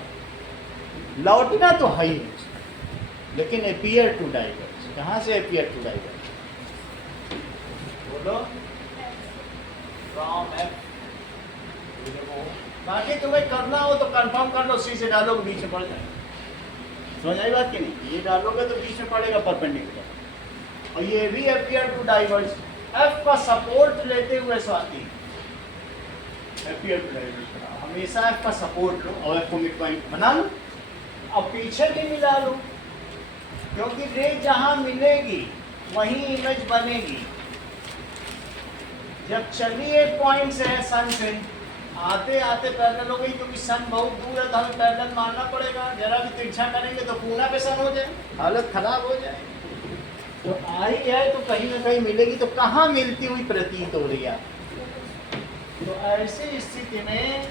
लौटना तो है ही, लेकिन अपीयर टू डाइवर्स, कहाँ से अपीयर टू डाइवर्स? बोलो। From F. बाकी तुम्हें करना हो तो कंफर्म कर लो, सी से डालोगे बीच में पड़ जाए। समझ आई बात कि नहीं? ये डालोगे तो बीच में पड़ेगा परपेंडिकुलर, और ये भी अपीयर टू डाइवर्स। एफ का सपोर्ट लेते हुए स्वाति, अपीयर टू डाइवर्स बनाओ, हमेशा एफ का सपोर्ट लो और एफ को मिड पॉइंट बना लो, अब पीछे भी मिला लो, क्योंकि रे जहां मिलेगी वहीं इमेज बनेगी। जब चली एक पॉइंट से है सन से आते आते पैरेलल हो गई, क्योंकि सन बहुत दूर है तो हमें पैरेलल मानना पड़ेगा। जरा भी तिरछा करेंगे तो पूना पे सन हो जाए, हालत खराब हो जाए। तो आई है तो कहीं ना कहीं मिलेगी, तो कहाँ मिलती हुई प्रतीत हो रही है? तो ऐसी स्थिति में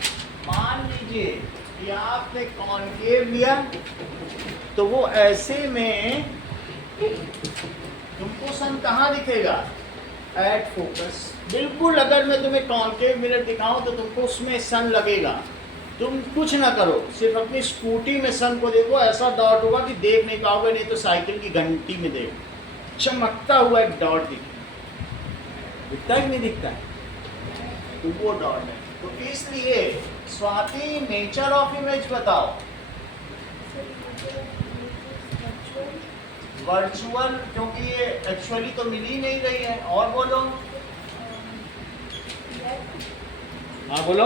मान लीजिए कि आपने कॉनकेव लिया, तो वो ऐसे में तुमको सन कहाँ दिखेगा? At focus. बिल्कुल अगर मैं तुम्हें कॉनकेव मिरर दिखाऊं तो तुमको उसमें सन लगेगा। तुम कुछ ना करो, सिर्फ अपनी स्कूटी में सन को देखो, ऐसा डॉट होगा कि देख नहीं पाओगे, नहीं तो साइकिल की घंटी में देखो चमकता हुआ एक डॉट दिखता है कि नहीं दिखता है? तो वो डॉट है। तो इसलिए स्वाति नेचर ऑफ इमेज बताओ। वर्चुअल, क्योंकि ये एक्चुअली तो मिल ही नहीं रही है। और बोलो, हाँ बोलो,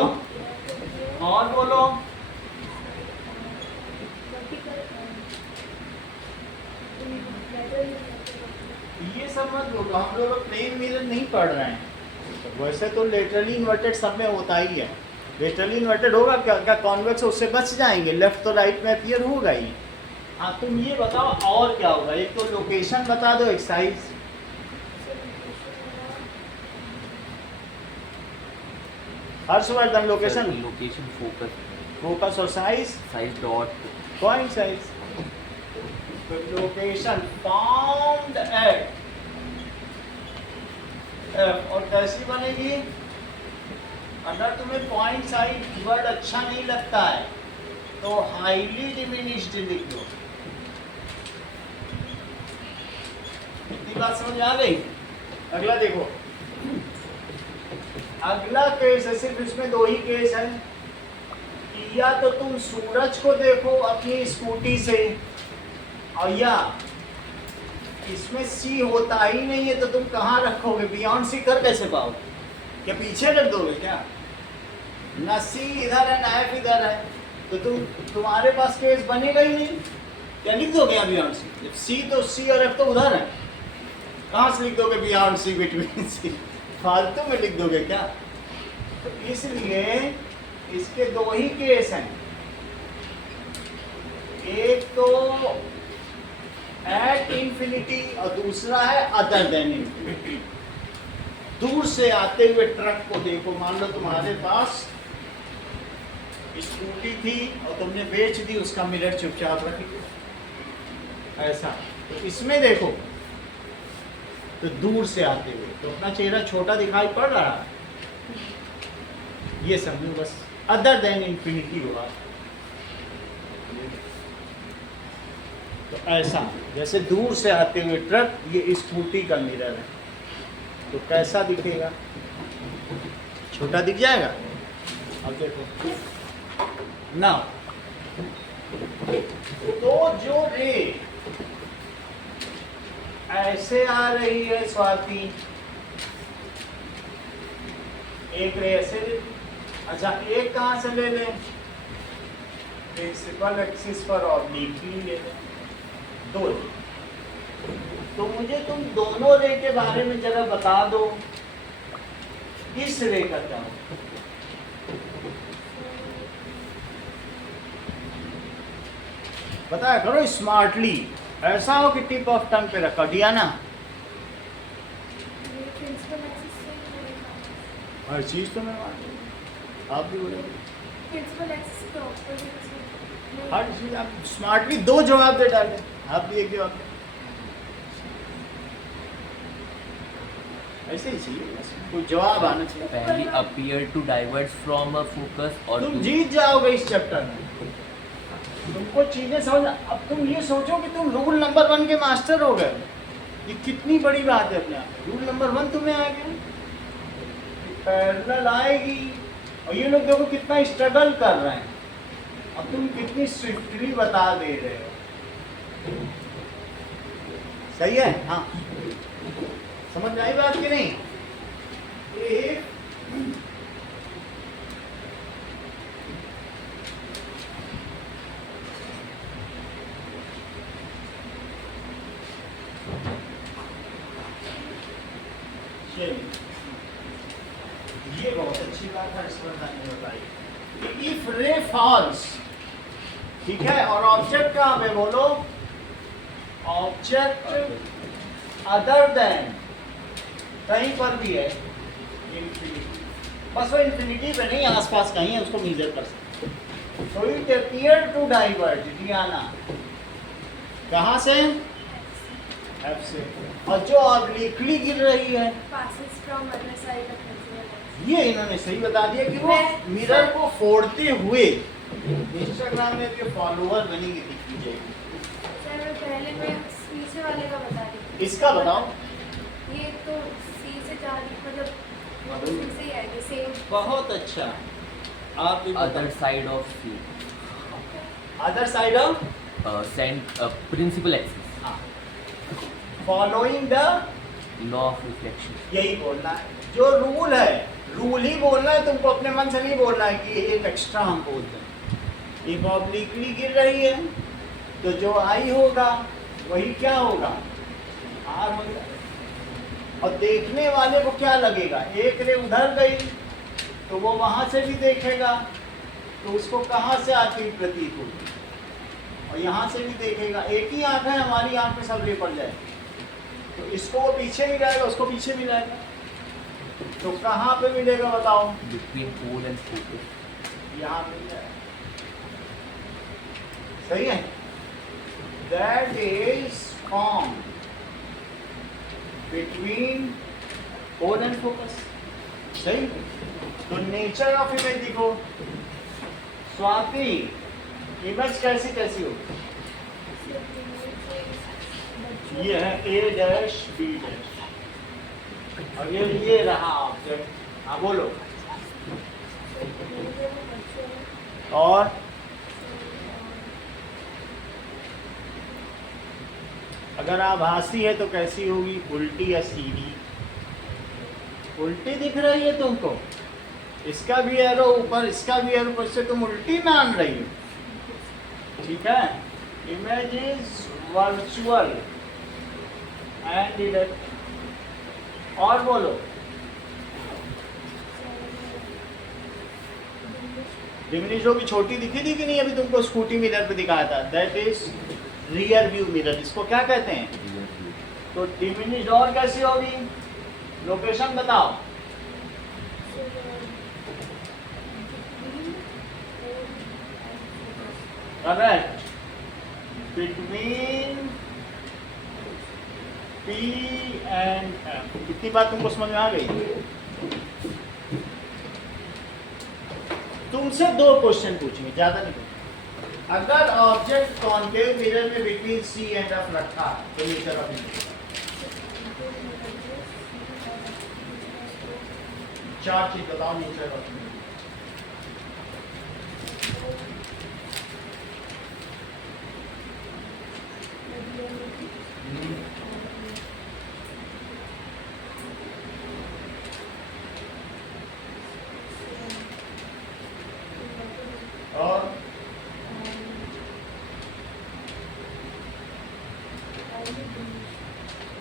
और बोलो। ये सब मत बोलो, हम लोग प्लेन मिरर नहीं पढ़ रहे हैं। वैसे तो लेटरली इन्वर्टेड सब में होता ही है। लेटरली इन्वर्टेड होगा क्या? क्या कॉन्वेक्स उससे बच जाएंगे? लेफ्ट तो राइट में अपीयर होगा ही। हाँ तुम ये बताओ और क्या होगा? एक तो लोकेशन बता दो, एक size. Harshvardhan location, location, focus, focus और size. Size dot, point size. तो लोकेशन फाउंड एट एफ, और कैसी बनेगी? अगर तुम्हें पॉइंट साइज वर्ड अच्छा नहीं लगता है तो हाईली डिमिनिश्ड लिख दो। इतनी बात समझ आ गई? अगला देखो, अगला केस है, सिर्फ इसमें दो ही केस है। या तो तुम सूरज को देखो अपनी स्कूटी से, और या इसमें सी होता ही नहीं है तो तुम कहाँ रखोगे? बियॉन्ड सी कर कैसे पाओगे? क्या पीछे रख दोगे क्या? ना सी इधर है ना एफ इधर है, तो तुम्हारे पास केस बनेगा ही नहीं। क्या लिख दोगे यहाँ बियॉन्ड सी? जब सी तो सी और एफ तो उधर है, कहाँ से लिख दोगे बियॉन्ड सी बिटवीन सी? फालतू में लिख दोगे क्या? तो इसलिए इसके दो ही केस हैं। एक तो एट इंफिनिटी और दूसरा है अदर देन इंफिनिटी। दूर से आते हुए ट्रक को देखो, मान लो तुम्हारे पास स्कूटी थी और तुमने बेच दी, उसका मिरर चुपचाप रख लिया ऐसा। तो इसमें देखो तो दूर से आते हुए तो अपना चेहरा छोटा दिखाई पड़ रहा है, ये समझो बस। अदर देन इंफिनिटी हुआ तो ऐसा, जैसे दूर से आते हुए ट्रक, ये स्कूटी का मिरर है, तो कैसा दिखेगा? छोटा दिख जाएगा। अब देखो ना, तो जो रे ऐसे आ रही है स्वाति, एक रे ऐसे, अच्छा एक कहाँ से ले लें? प्रिंसिपल एक्सिस पर ऑब्लिकली ले लें, दो। तो मुझे तुम दोनों रे के बारे में जरा बता दो। इस रे का क्या हो? बताया करो स्मार्टली, ऐसा हो कि टिप ऑफ टंग पे रखा। डियाना, हर चीज तो मैं मान, आप भी बोले हर चीज आप स्मार्टली दो जवाब दे डाले, आप भी एक जवाब दे। ऐसे ही चाहिए, बस कोई जवाब आना चाहिए। पहली appear to divert from a focus, और तुम जीत जाओगे इस चैप्टर में, तुमको चीजें समझ। अब तुम ये सोचो कि तुम रूल नंबर 1 के मास्टर हो गए, ये कितनी बड़ी बात है अपने आप। रूल नंबर 1 तुम्हें आ गया, पैरेलल आएगी, और ये लोग देखो कितना स्ट्रगल कर रहे हैं, अब तुम कितनी स्विफ्टली बता दे रहे हो। सही है? हाँ, समझ में आई बात कि नहीं? चलिए ये बहुत अच्छी बात है, इस पर मैंने बताई। इफ रे फॉल्स, ठीक है, और ऑब्जेक्ट कहाँ पे बोलो, ऑब्जेक्ट अदर देन, कहीं पर भी है इंफिनिटी, बस वो इंफिनिटी पे नहीं, आसपास कहीं है, उसको मेजर कर सकते। तो it appear to diverge, Diana कहाँ से, एफ से, और जो ऑब्लिकली गिर रही है, passes from other side of principal axis. ये इन्होंने सही बता दिया कि वो मैं- मिरर को फोड़ते हुए इंस्टाग्राम में जो फॉलोअर बनेगी दिखी जाएगी। सर मैं पहले मैं पीछे वाले का बता रही थी। इसका बताओ। ये तो सी से जा रही, मतलब वो तो सी से ही आएगी, सेम। बहुत अच्छा, आप भी Other side of C. Other side of, Principal axis. Following the, Law of reflection. यही बोलना है, जो रूल है, रूल ही बोलना है तुमको, अपने मन से नहीं बोलना है कि एक एक्स्ट्रा हम बोलते हैं। एक ऑब्लिकली गिर रही है तो जो आई होगा वही क्या होगा, आर होगा। और देखने वाले को क्या लगेगा, एक रे उधर गई तो वो वहां से भी देखेगा, तो उसको कहाँ से आती प्रतीत होगी, और यहाँ से भी देखेगा। एक ही आंख है, हमारी आंख में सब रे पड़ जाए, तो इसको वो पीछे मिलाएगा, उसको पीछे मिलाएगा, तो कहाँ पे मिलेगा बताओ, Between pole and focus. यहाँ मिल जाएगा। सही है, that is form between pole and focus. सही, तो नेचर ऑफ इमेज देखो स्वाति, इमेज कैसी कैसी हो, ये है ए डैश बी डैश, और ये रहा ऑब्जेक्ट। हाँ बोलो, और अगर आभासी है तो कैसी होगी, उल्टी या सीधी, उल्टी दिख रही है तुमको, इसका भी एरो ऊपर, इसका भी एरो ऊपर, से तुम उल्टी मान रही हो, ठीक है। Image is virtual and elect, और बोलो, डिमिनिश होगी, छोटी दिखी थी कि नहीं अभी तुमको स्कूटी मिरर पे दिखाया था, that is rear view mirror, इसको क्या कहते हैं। Rear view. तो डिमिनिश और कैसी होगी, लोकेशन बताओ, correct, between P and F. कितनी बात तुमको समझ में आ गई। तुमसे 2 क्वेश्चन पूछेंगे, ज्यादा नहीं पूछेंगे। अगर ऑब्जेक्ट कॉन्केव मिरर में बिटवीन सी एंड एफ रखा तो नेचर ऑफ इमेज, 4 चीज बताओ नेचर ऑफ इमेज। और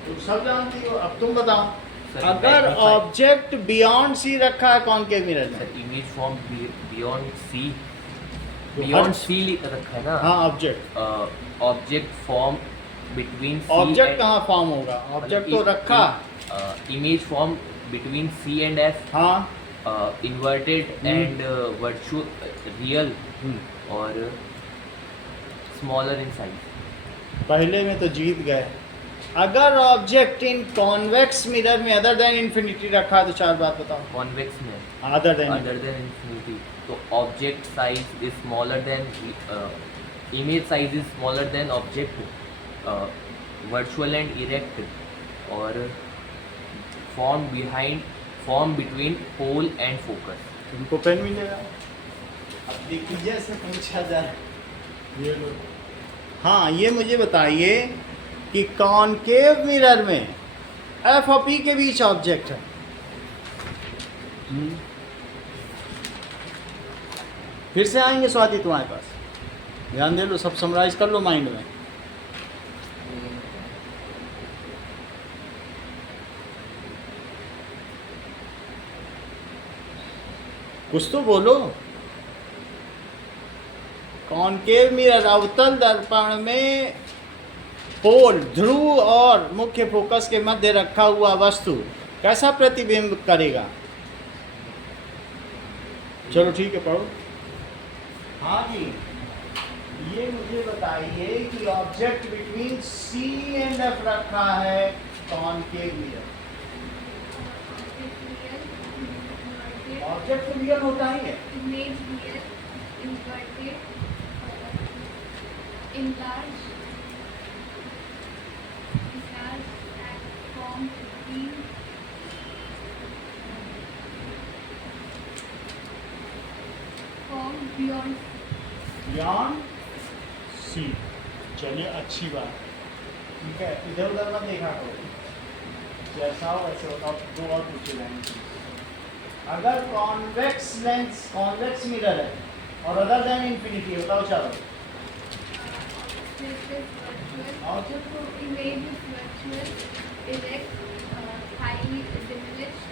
तुम सब जानती हो, अब तुम बताओ। Sir, अगर magnify- ऑब्जेक्ट बियॉन्ड सी रखा है कॉन्केव मिरर Sir, में, image form beyond C. तो Beyond हर- C रखा है ना। हाँ object, Object form between C object and- कहाँ फॉर्म होगा, ऑब्जेक्ट तो मतलब रखा, image form between C and F, हाँ inverted and virtual, real और smaller in size. पहले में तो जीत गए। अगर ऑब्जेक्ट इन कॉन्वेक्स मिरर में अदर देन इन्फिनिटी रखा है तो 4 बात बताओ, Convex में other than, other than infinity, तो object size is smaller than image size is smaller than object, virtual and erect, और form between pole and focus. तुमको पेन मिलेगा। अब देखिए से पूछा जाए, ये लो। हाँ ये मुझे बताइए कि कॉन्केव मिरर में एफ और पी के बीच ऑब्जेक्ट है, फिर से आएंगे स्वाति तुम्हारे पास, ध्यान दे लो, सब समराइज कर लो माइंड में। कुछ तो बोलो। कॉनकेव मिरर अवतल दर्पण में पोल ध्रुव और मुख्य फोकस के मध्य रखा हुआ वस्तु कैसा प्रतिबिंब करेगा? चलो ठीक है, पढ़ो। हाँ जी, ये मुझे बताइए कि object between C and F रखा है कॉनकेव मिरर। ऑब्जेक्ट तो रियल होता ही है। Image real, inverted, enlarged at form 15, form beyond. Beyond C. चलिए, अच्छी बात। ठीक है, इधर उधर मत देखा करो, जैसा हो वैसे होता। दो और पूछे जाएंगे। अगर कॉन्वेक्स लेंस, कॉन्वेक्स मिरर है और अदर देन इंफिनिटी, बताओ चलो। This is virtual. ऑब्जेक्ट तो Image is virtual, erect, highly diminished,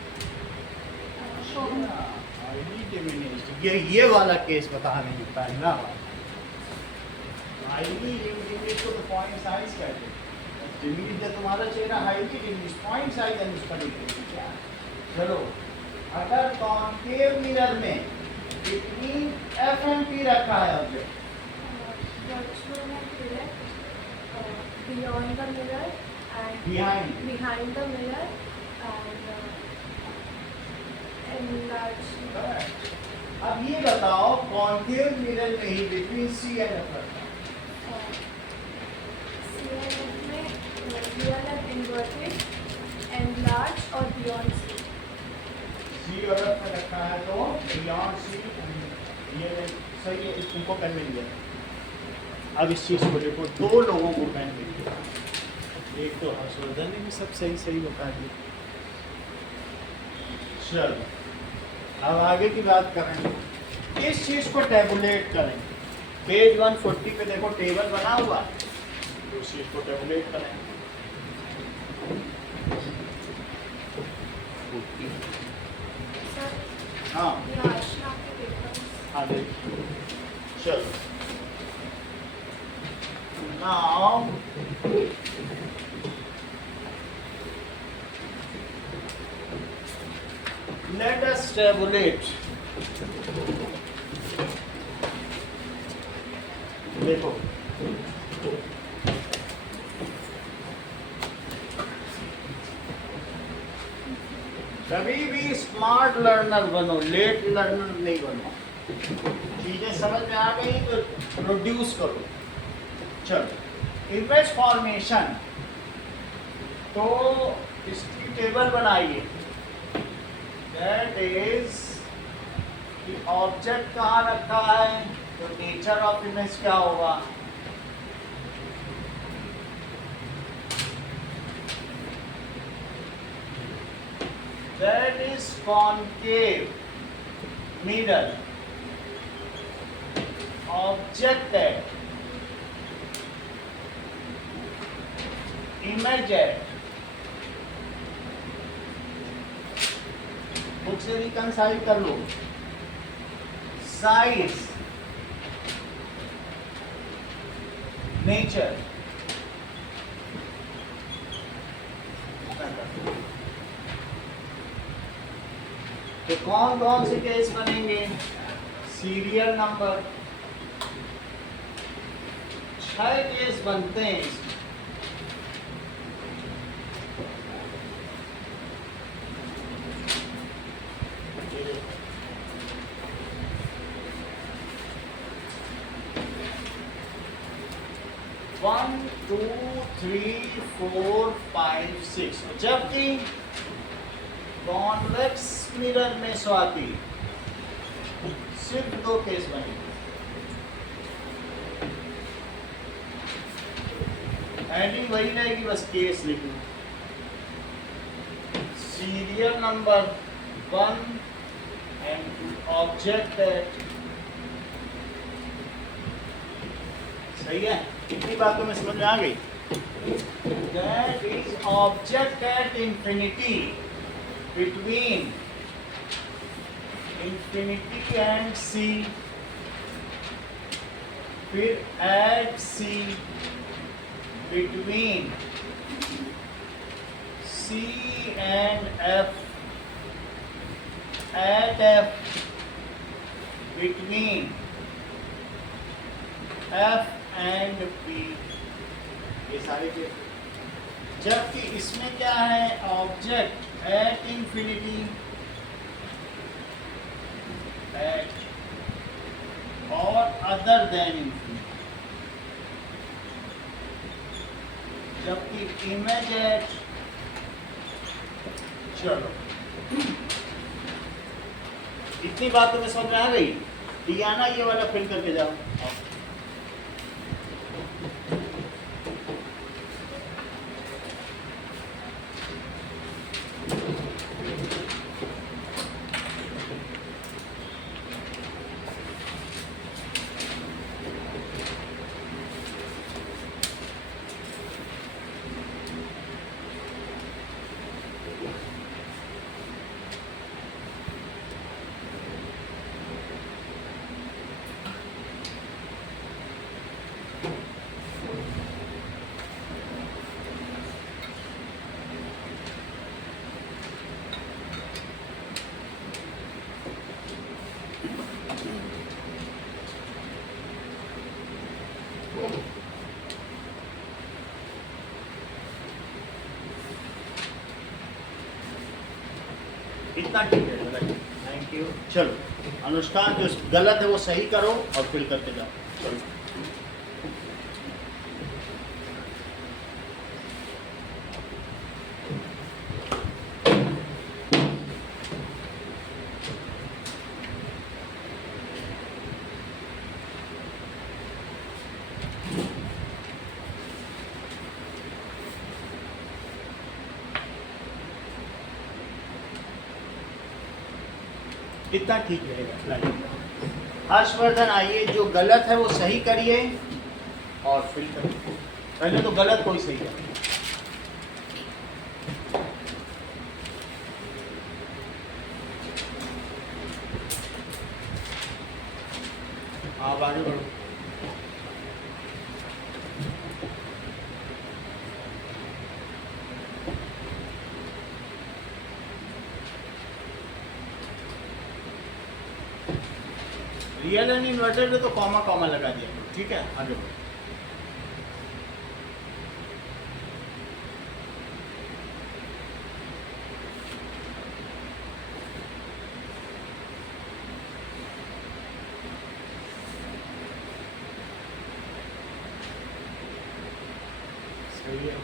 form. highly diminished। ये वाला केस बता नहीं, पहला वाला हाईली डिमिनिश्ड को तो पॉइंट साइज कहते हैं। डिमिनिश्ड है तुम्हारा चेहरा, हाईली डिमिनिश्ड पॉइंट साइज है उसका क्या। चलो, अगर कॉनकेव मिरर में बिटवीन एफ एंड पी रखा है object, Virtual and erect, beyond the mirror and Behind the mirror and enlarged. अब ये बताओ कॉनकेव मिरर में ही बिटवीन सी एंड एफ रखा है। CNF में real and inverted, enlarged और beyond C. सी और एफ में रखा है तो बियॉन्ड सी। ये सही है, तुमको पेन मिल गया। अब इस चीज़ को देखो, दो लोगों को पेन मिल गया। एक तो हर्षवर्धन ने भी सब सही सही बता दिया। चलो, अब आगे की बात करेंगे। इस चीज़ को टेबुलेट करेंगे। पेज 140 पे देखो टेबल बना हुआ, तो उस चीज़ को टेबुलेट करेंगे। Sir, हाँ ये आशना के papers. हाँ, देखिए। चलो, now let us tabulate। देखो, कभी भी स्मार्ट लर्नर बनो, लेट लर्नर नहीं बनो। चीजें समझ में आ गई तो प्रोड्यूस करो। चलो, इमेज फॉर्मेशन, तो इसकी टेबल बनाइए। दैट इज ऑब्जेक्ट कहाँ रखा है, तो नेचर ऑफ इमेज क्या होगा? That is concave mirror, object है, image है। बुक से रिकंसाइल कर लो। साइज, नेचर, तो कौन कौन से केस बनेंगे? सीरियल नंबर 6 केस बनते हैं इसमें। One, two, three, 4, 5, 6। जबकि कॉन्वेक्स मिरर में स्वाति सिर्फ 2 केस बने। हेडिंग वही रहेगी, बस केस लिखना। सीरियल नंबर 1 एंड ऑब्जेक्ट है। सही है, कितनी बातों में समझ में आ गई? That is object at infinity between infinity and C, फिर at C, between C and F, at F, between F and P, ये सारे केस। जबकि इसमें क्या है, ऑब्जेक्ट एट इंफिनिटी, एट और अदर देन इंफिनिटी, जबकि इमेज एट, चलो इतनी बात तुम्हें समझ में आ गई। डियाना ये वाला फिल करके जाओ। इतना ठीक है, थैंक यू। चलो अनुष्का जो गलत है वो सही करो और फिल करके जाओ। चलो इतना ठीक रहेगा। हर्षवर्धन आइए, जो गलत है वो सही करिए और फिल करिए। पहले तो गलत कोई सही करिए। आप आगे बढ़ो। रियल एंड इन्वर्टेड तो कॉमा कॉमा लगा दिया, ठीक है आगे बढ़ो। सही है।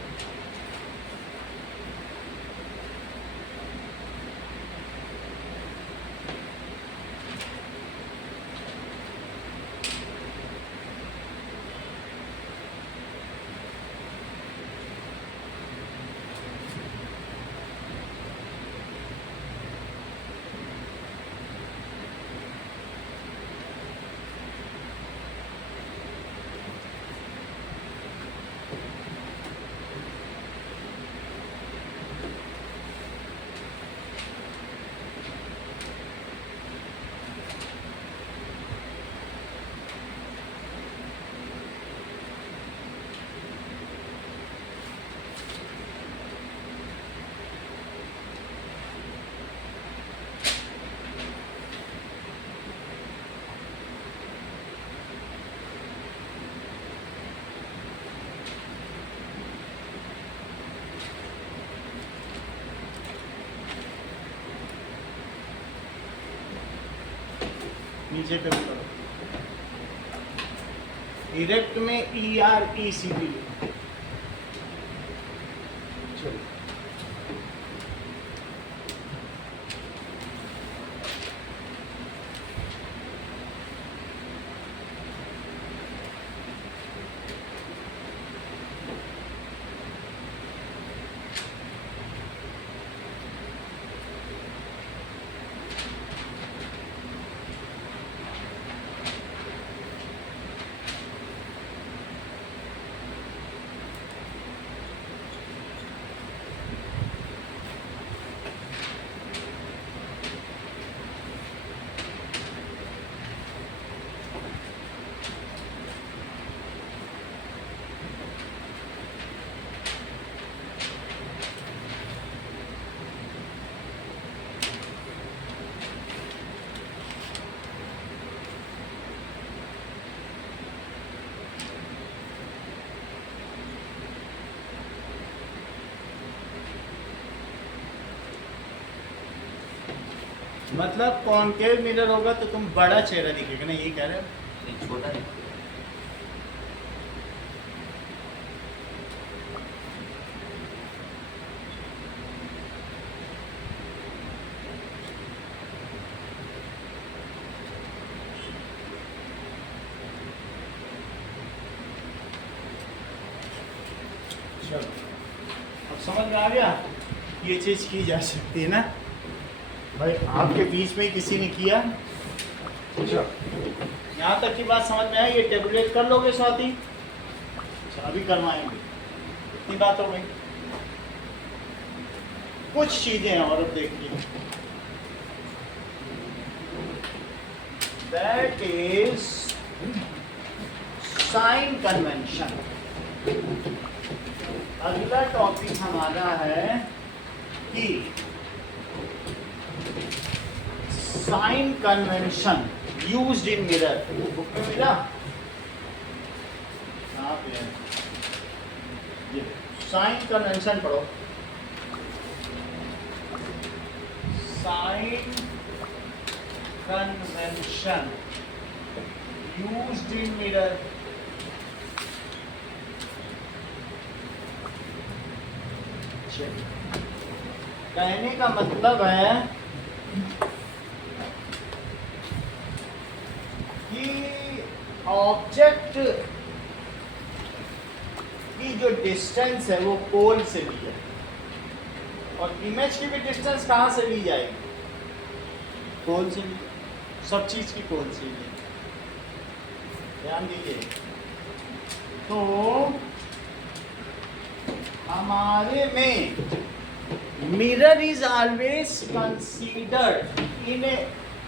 नीचे पे भी करो। इरेक्ट में ERECT। चलो मतलब कॉनकेव मिरर होगा तो तुम बड़ा चेहरा दिखेगा ना, ये कह रहे हो? नहीं, छोटा नहीं। चलो अब समझ में आ गया, ये चीज़ की जा सकती है ना भाई। आपके बीच में ही किसी ने किया, यहाँ तक की बात समझ में आई। ये टेबुलेट कर लोगे स्वाति? अच्छा, अभी करवाएंगे, इतनी बात हो गई। कुछ चीजें हैं और अब देखिए, दैट इज साइन कन्वेंशन। अगला टॉपिक हमारा है कि sign convention used in mirror. Book में मिला? कहाँ पे है? ये साइन कन्वेंशन पढ़ो। Sign convention used in mirror. कहने का मतलब है कि ऑब्जेक्ट की जो डिस्टेंस है वो पोल से ली है, और इमेज की भी डिस्टेंस कहाँ से ली जाएगी? पोल से ली। सब चीज की पोल से ली। ध्यान दीजिए। तो हमारे में mirror is always considered in a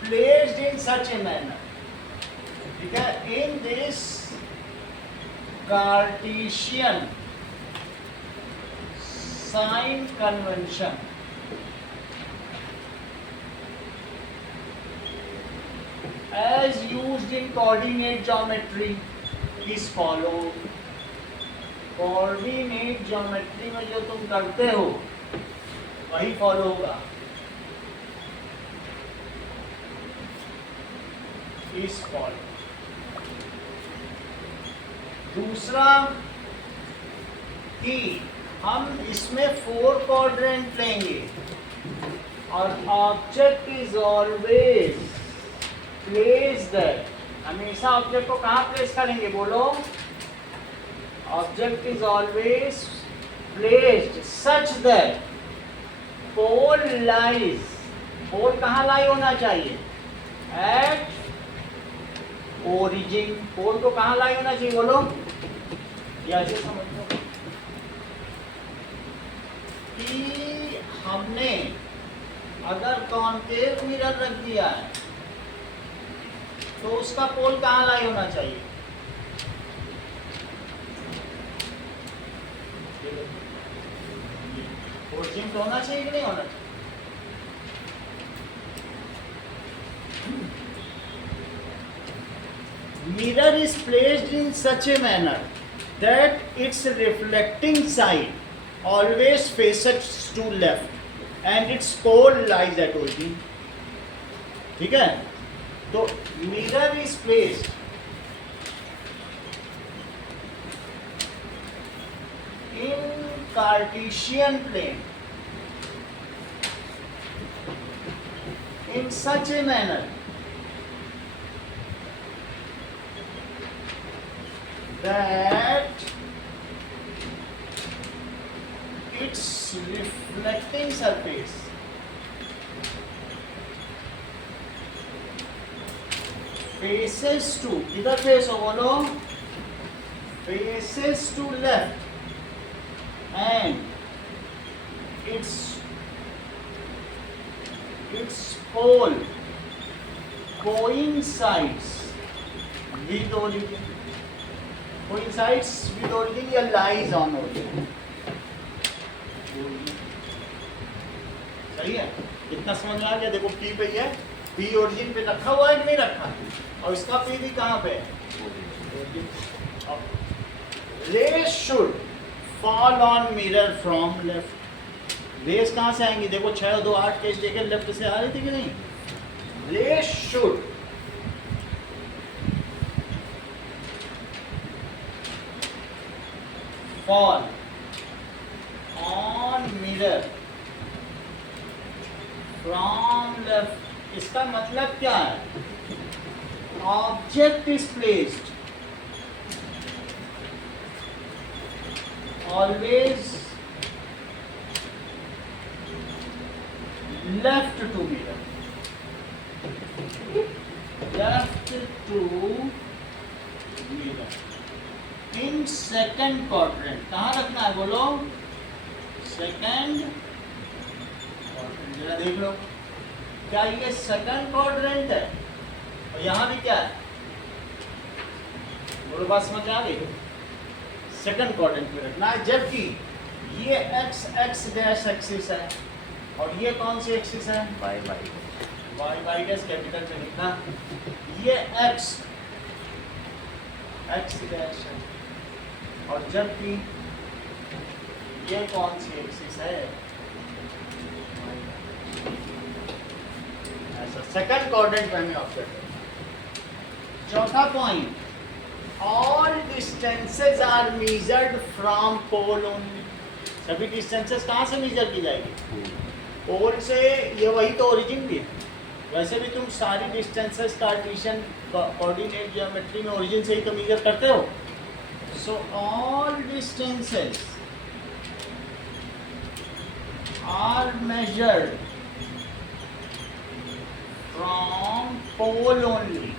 placed in such a manner, ठीक है, in this Cartesian sign convention. as used in coordinate geometry is followed। Coordinate geometry में जो तुम करते हो वही फॉलो होगा। इस फॉलो। दूसरा कि हम इसमें 4 क्वाड्रेंट लेंगे और ऑब्जेक्ट इज ऑलवेज प्लेस्ड। हमेशा ऑब्जेक्ट को कहाँ प्लेस करेंगे बोलो? Object is always placed such that pole lies. Pole कहाँ लाई होना चाहिए? At origin. पोल को कहाँ लाई होना चाहिए बोलो? ऐसे समझो कि हमने अगर कॉनकेव मिरर रख दिया है तो उसका पोल कहाँ लाई होना चाहिए? ओरिजिन तो होना चाहिए कि नहीं होना चाहिए? Mirror is placed in such a manner that its reflecting side always faces to left and its pole lies at origin। ठीक है, तो mirror is placed in Cartesian plane in such a manner that its reflecting surface faces to, किधर face हो बोलो? faces to left and its pole coincides with origin। coincides with origin या lies on origin। सही है? इतना समझ में आ गया? देखो P पे ही है, P origin पे रखा हुआ है कि नहीं रखा? और इसका P भी कहाँ पे है? Rays should fall on mirror from left। Rays कहाँ से आएंगी? देखो 6 2 8 केस देखे लेफ्ट से आ रही थी कि नहीं? should fall on mirror from left। इसका मतलब क्या है? Object is placed always left to mirror, left to mirror in second quadrant. कहाँ रखना है बोलो? Second quadrant. जरा देख लो, क्या ये सेकंड क्वाड्रेंट है? और यहाँ भी क्या है? बोलो, बात समझ आ गई? सेकंड क्वाड्रेंट में रखना है, जबकि ये एक्स एक्स डैश एक्सिस है और ये कौन सी एक्सिस है? Y Y Y Y dash capital से लिखना। ये एक्स एक्स डैश है और जबकि ये कौन सी एक्सिस है? ऐसा सेकंड क्वाड्रेंट में हमें ऑब्जेक्ट है। चौथा point, all distances are measured from pole only. सभी डिस्टेंसेस कहाँ से मेजर की जाएगी? पोल से। ये वही तो ओरिजिन भी है। वैसे भी तुम सारी डिस्टेंसेस कार्टेशियन कोऑर्डिनेट ज्योमेट्री में ओरिजिन से ही तो मेजर करते हो। So all distances are measured from pole only.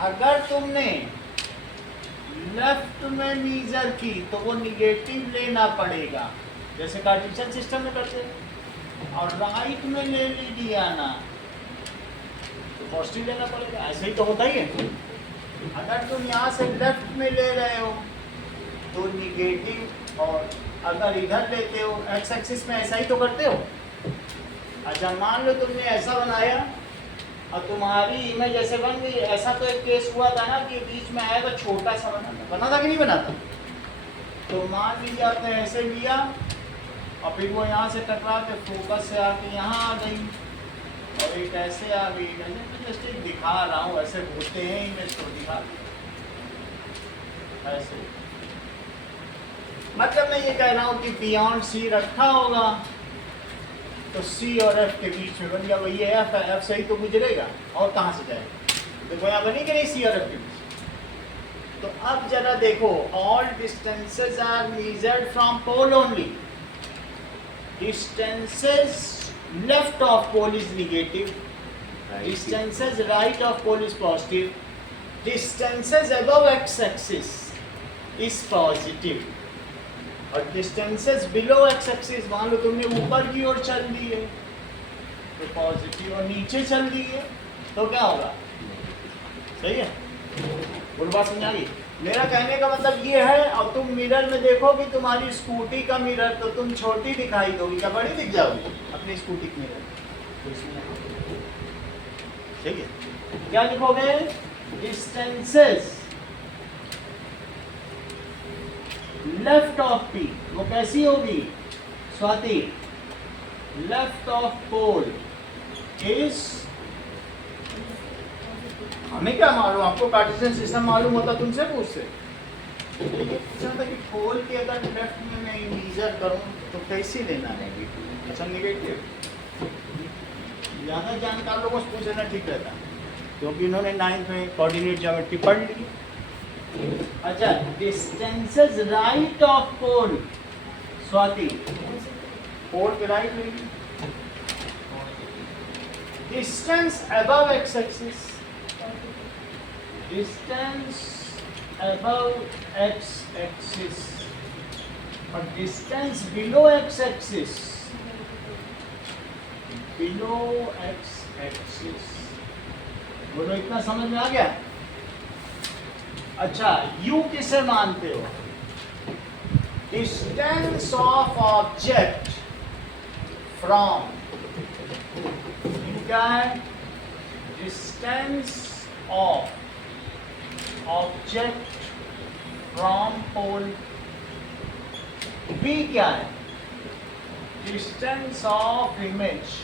अगर तुमने लेफ्ट में मेजर की तो वो निगेटिव लेना पड़ेगा, जैसे कार्टेशियन सिस्टम में करते हैं। और राइट में ले लिया ना तो पॉजिटिव लेना पड़ेगा। ऐसे ही तो होता ही है। अगर तुम यहाँ से लेफ्ट में ले रहे हो तो निगेटिव, और अगर इधर लेते हो एक्स एक्सिस में, ऐसा ही तो करते हो। अच्छा, मान लो तुमने ऐसा बनाया और तुम्हारी इमेज ऐसे बन गई। ऐसा तो एक केस हुआ था ना कि बीच में आया तो छोटा सा बना था कि नहीं बना था? तो मान लीजिए आपने ऐसे लिया और फिर वो यहाँ से टकरा के फोकस से आके यहाँ आ गई और एक ऐसे आ गई। मैं जस्ट एक दिखा रहा हूँ, ऐसे होते हैं इमेज को दिखा ऐसे। मतलब मैं ये कह रहा हूँ कि बियॉन्ड सी रखा होगा तो सी और एफ के बीच में बन गया। वही एफ है, एफ सही तो गुजरेगा और कहाँ से जाएगा? देखो यहाँ बनी कि नहीं सी और एफ के बीच। तो अब जरा देखो, all distances are measured from pole only. Distances left of pole is negative, distances right of pole is positive, distances above X axis is positive और डिस्टेंसेस बिलो एक्स एक्सिस, मान लो तुमने ऊपर की ओर चल दी है तो पॉजिटिव, और नीचे चल दी है तो क्या होगा? सही है? बोल, बात समझ आ गई? मेरा कहने का मतलब ये है। अब तुम मिरर में देखोगी तुम्हारी स्कूटी का मिरर तो तुम छोटी दिखाई दोगी, क्या बड़ी दिख जाओगी अपनी स्कूटी के मिरर? तो ठीक है, क्या लिखोगे? डिस्टेंसेस लेफ्ट ऑफ पी, वो कैसी होगी Swati? Left of pole is, हमें क्या मालूम? आपको कार्टेशियन सिस्टम मालूम होता तुमसे पूछते। ये पूछा था कि पोल के अगर लेफ्ट में मैं मेजर करूं तो कैसी लेना है? अच्छा, नेगेटिव। ज़्यादा जानकार लोगों से पूछ लेना ठीक रहता, क्योंकि उन्होंने 9th में कोऑर्डिनेट ज्योमेट्री पढ़ ली। अच्छा, distances right of pole, Swati pole के राइट में। Distance above X axis, distance above X axis और distance below X axis, below X axis. बोलो, इतना समझ में आ गया? अच्छा, यू किसे मानते हो? डिस्टेंस ऑफ ऑब्जेक्ट फ्रॉम, क्या है? Distance of object from pole. B क्या है? Distance of image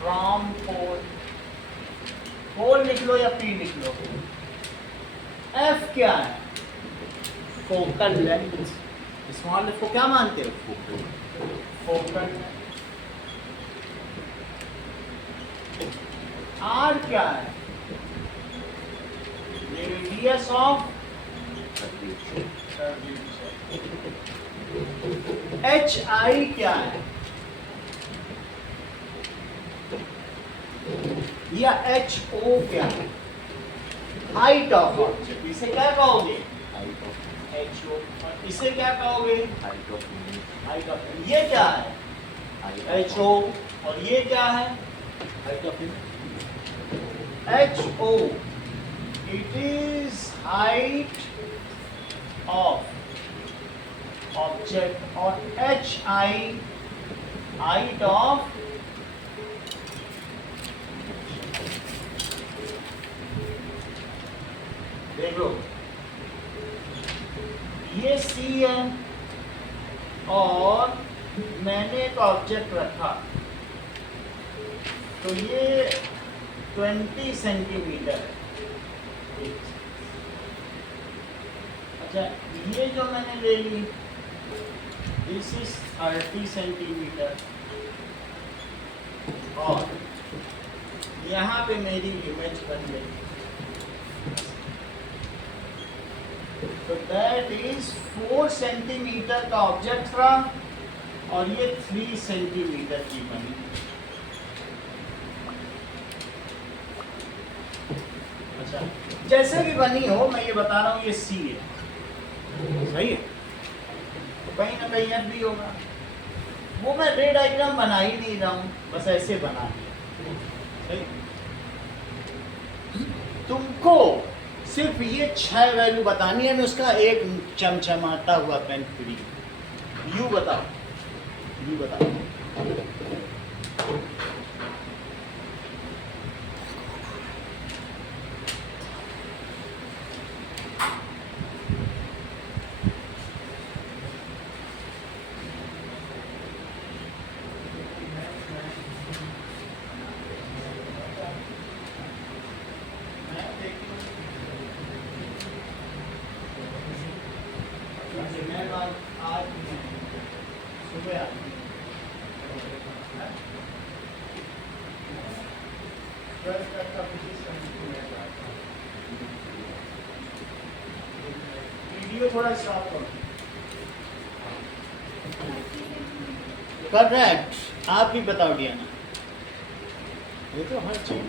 from pole, pole लिख लो या पी लिख लो। एफ क्या है? Focal length. स्मॉल एफ को क्या मानते हो? Focal length. आर क्या है? Radius of curvature. H I क्या है? या एच ओ क्या है? Height of object. इसे क्या कहोगे? H O. और इसे क्या कहोगे? Height of. ये क्या है? H O. और ये क्या है? Height of H O. It is height of object. और एच आई हाइट ऑफ देख लो, ये सी है और मैंने एक ऑब्जेक्ट रखा तो ये 20 सेंटीमीटर है। अच्छा, ये जो मैंने ले ली दिस इज 30 सेंटीमीटर और यहाँ पे मेरी इमेज बन गई। तो दैट इज 4 सेंटीमीटर का ऑब्जेक्ट था और ये 3 सेंटीमीटर की बनी। अच्छा, जैसे भी बनी हो, मैं ये बता रहा हूँ ये सी है, सही है? तो कहीं ना कहीं एफ भी होगा। वो मैं रे डायग्राम बना ही नहीं रहा हूँ, बस ऐसे बना दिया, सही? तुमको सिर्फ ये 6 वैल्यू बतानी है। मैं उसका एक चमचमाता हुआ पेन फ्री। यू बताओ, यू बताओ। वीडियो थोड़ा स्टॉप करो। करेक्ट। आप भी बताओ डियाना। ये तो हर चीज,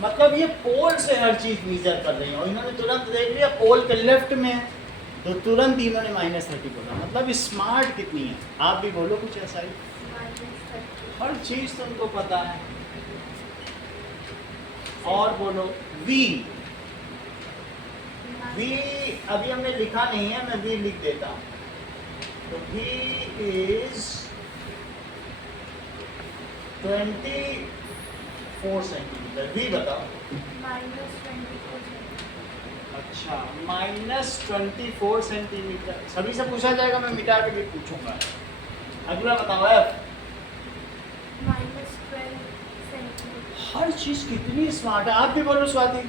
मतलब ये पोल से हर चीज मीजर कर रही है और इन्होंने तुरंत देख लिया पोल के लेफ्ट में है तो तुरंत इन्होंने -30 बोला। मतलब स्मार्ट कितनी है। आप भी बोलो कुछ ऐसा ही। हर चीज तुमको पता है। और बोलो वी। वी अभी हमने लिखा नहीं है, मैं वी लिख देता हूँ। तो वी इज 24 सेंटीमीटर। वी बताओ। अच्छा, -24 सेंटीमीटर। सभी से पूछा जाएगा, मैं मिटा के भी पूछूंगा। अगला बताओ एफ। -12 सेंटीमीटर। हर चीज कितनी स्मार्ट है। आप भी बोलो स्वाति।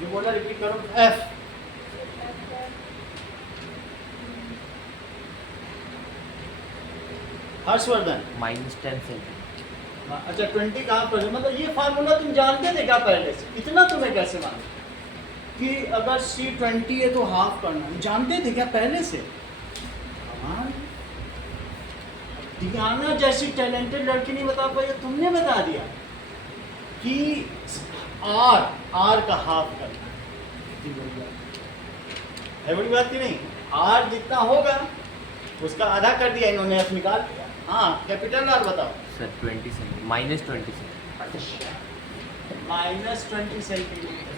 जो बोला रिपीट करो। एफ। हर्षवर्धन। -10 सेंटीमीटर। अच्छा, 20 कहाँ पर है? मतलब ये फार्मूला तुम जानते थे क्या पहले से? इतना तुम्हें कैसे मालूम कि अगर C20 है तो हाफ करना? जानते थे क्या पहले से? कमाल। डियाना जैसी टैलेंटेड लड़की नहीं बता पाई, तुमने बता दिया कि आर का हाफ करना है। बड़ी बात की नहीं? आर जितना होगा उसका आधा कर दिया इन्होंने, एफ निकाल दिया। हाँ, कैपिटल आर बताओ sir -20 centimetre. -20 centimetre.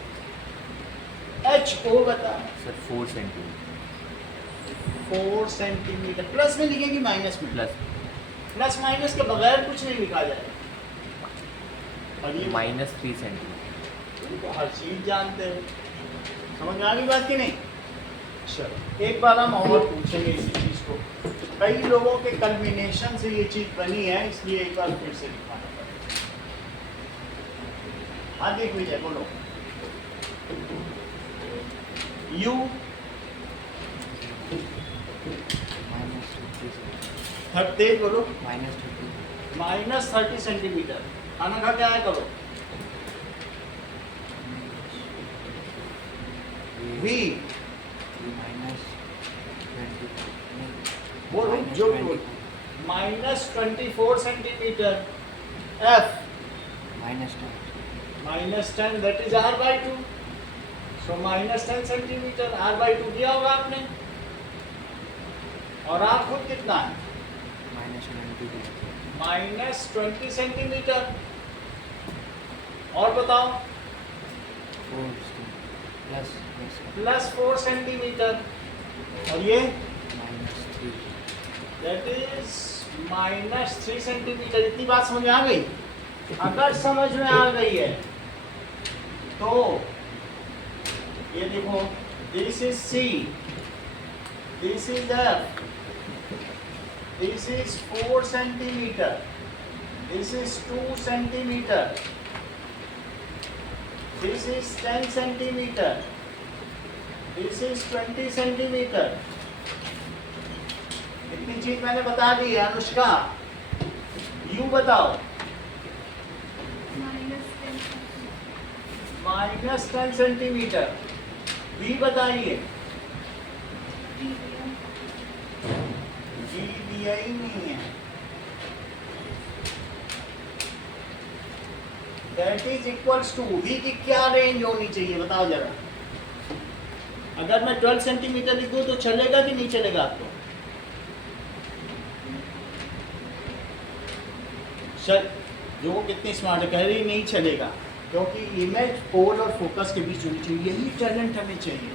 H O बता। Sir 4 centimetre. 4 सेंटीमीटर। प्लस में लिखेंगे माइनस में? प्लस माइनस के बगैर कुछ नहीं लिखा जाएगा। और ये -3 सेंटीमीटर। तुम तो हर चीज जानते हो। समझ में आ गई बात की नहीं? चलो एक बार हम और पूछेंगे इसी चीज को। कई लोगों के कल्मिनेशन से ये चीज बनी है, इसलिए एक बार फिर से लिखवाना पड़ेगा। हाँ दिग्विजय बोलो। यू तेज बोलो। -30 सेंटीमीटर। खाना खा के आया करो। वी बोलो जो भी बोलो। -24 centimetre. F -10 that is r/2। So -10 centimetre r/2 दिया होगा आपने। और आप खुद कितना है? -20 सेंटीमीटर। और बताओ। +4 सेंटीमीटर। और ये दैट इज -3 सेंटीमीटर। इतनी बात समझ में आ गई? अगर समझ में आ गई है तो ये देखो, this is C, this is F, this is 4 centimeter, this is 2 centimeter, this is 10 centimeter, this is 20 centimeter। इतनी चीज मैंने बता दी है। अनुष्का यू बताओ। -10 सेंटीमीटर। वी बताइए। दिया ही नहीं है। That is equals to V की क्या रेंज होनी चाहिए बताओ जरा। अगर मैं 12 सेंटीमीटर लिख दूं तो चलेगा कि नहीं चलेगा आपको? चल जो कितनी स्मार्ट है, कह रही नहीं चलेगा, क्योंकि इमेज पोल और फोकस के बीच होनी चाहिए। यही टैलेंट हमें चाहिए।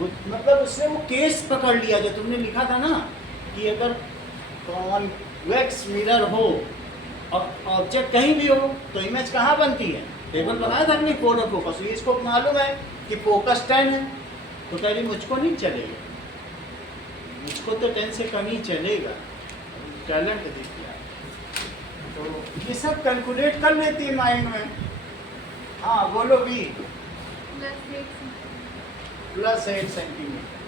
मतलब उसने वो केस पकड़ लिया जो तुमने लिखा था ना, कि अगर कॉन्वेक्स मिरर हो और ऑब्जेक्ट कहीं भी हो तो इमेज कहाँ बनती है? टेबल बनाया था अपनी पोल और फोकस। ये इसको मालूम है कि फोकस 10 है, तो कह रही मुझको नहीं चलेगा, मुझको तो 10 से कम ही चलेगा। टैलेंट देखिए। तो ये सब कैलकुलेट कर लेती है माइंड में। हाँ बोलो भी। +8 सेंटीमीटर।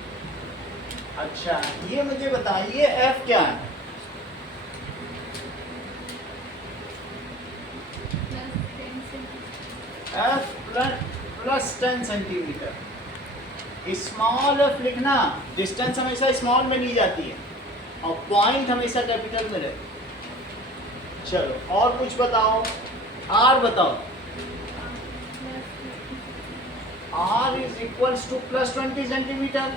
अच्छा ये मुझे बताइए F क्या है? F +10 centimetre. स्मॉल f लिखना, डिस्टेंस हमेशा स्मॉल में ली जाती है और पॉइंट हमेशा कैपिटल में रहती है। चलो और कुछ बताओ। R बताओ। R is equals to +20 centimetre.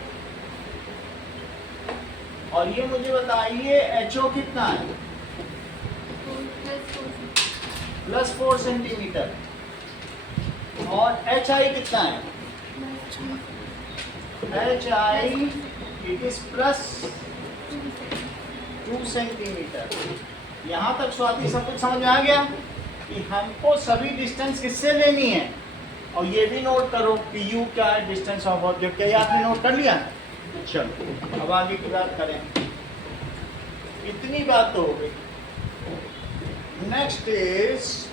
और ये मुझे बताइए HO कितना है? +4 सेंटीमीटर। और HI कितना है? HI it is +2 centimetre. यहाँ तक स्वाति सब कुछ समझ में आ गया कि हमको सभी डिस्टेंस किससे लेनी है। और ये भी नोट करो कि U क्या है, डिस्टेंस ऑफ ऑब्जेक्ट। क्या आपने नोट कर लिया? चलो अब आगे की बात करें। इतनी बात तो हो गई। Next is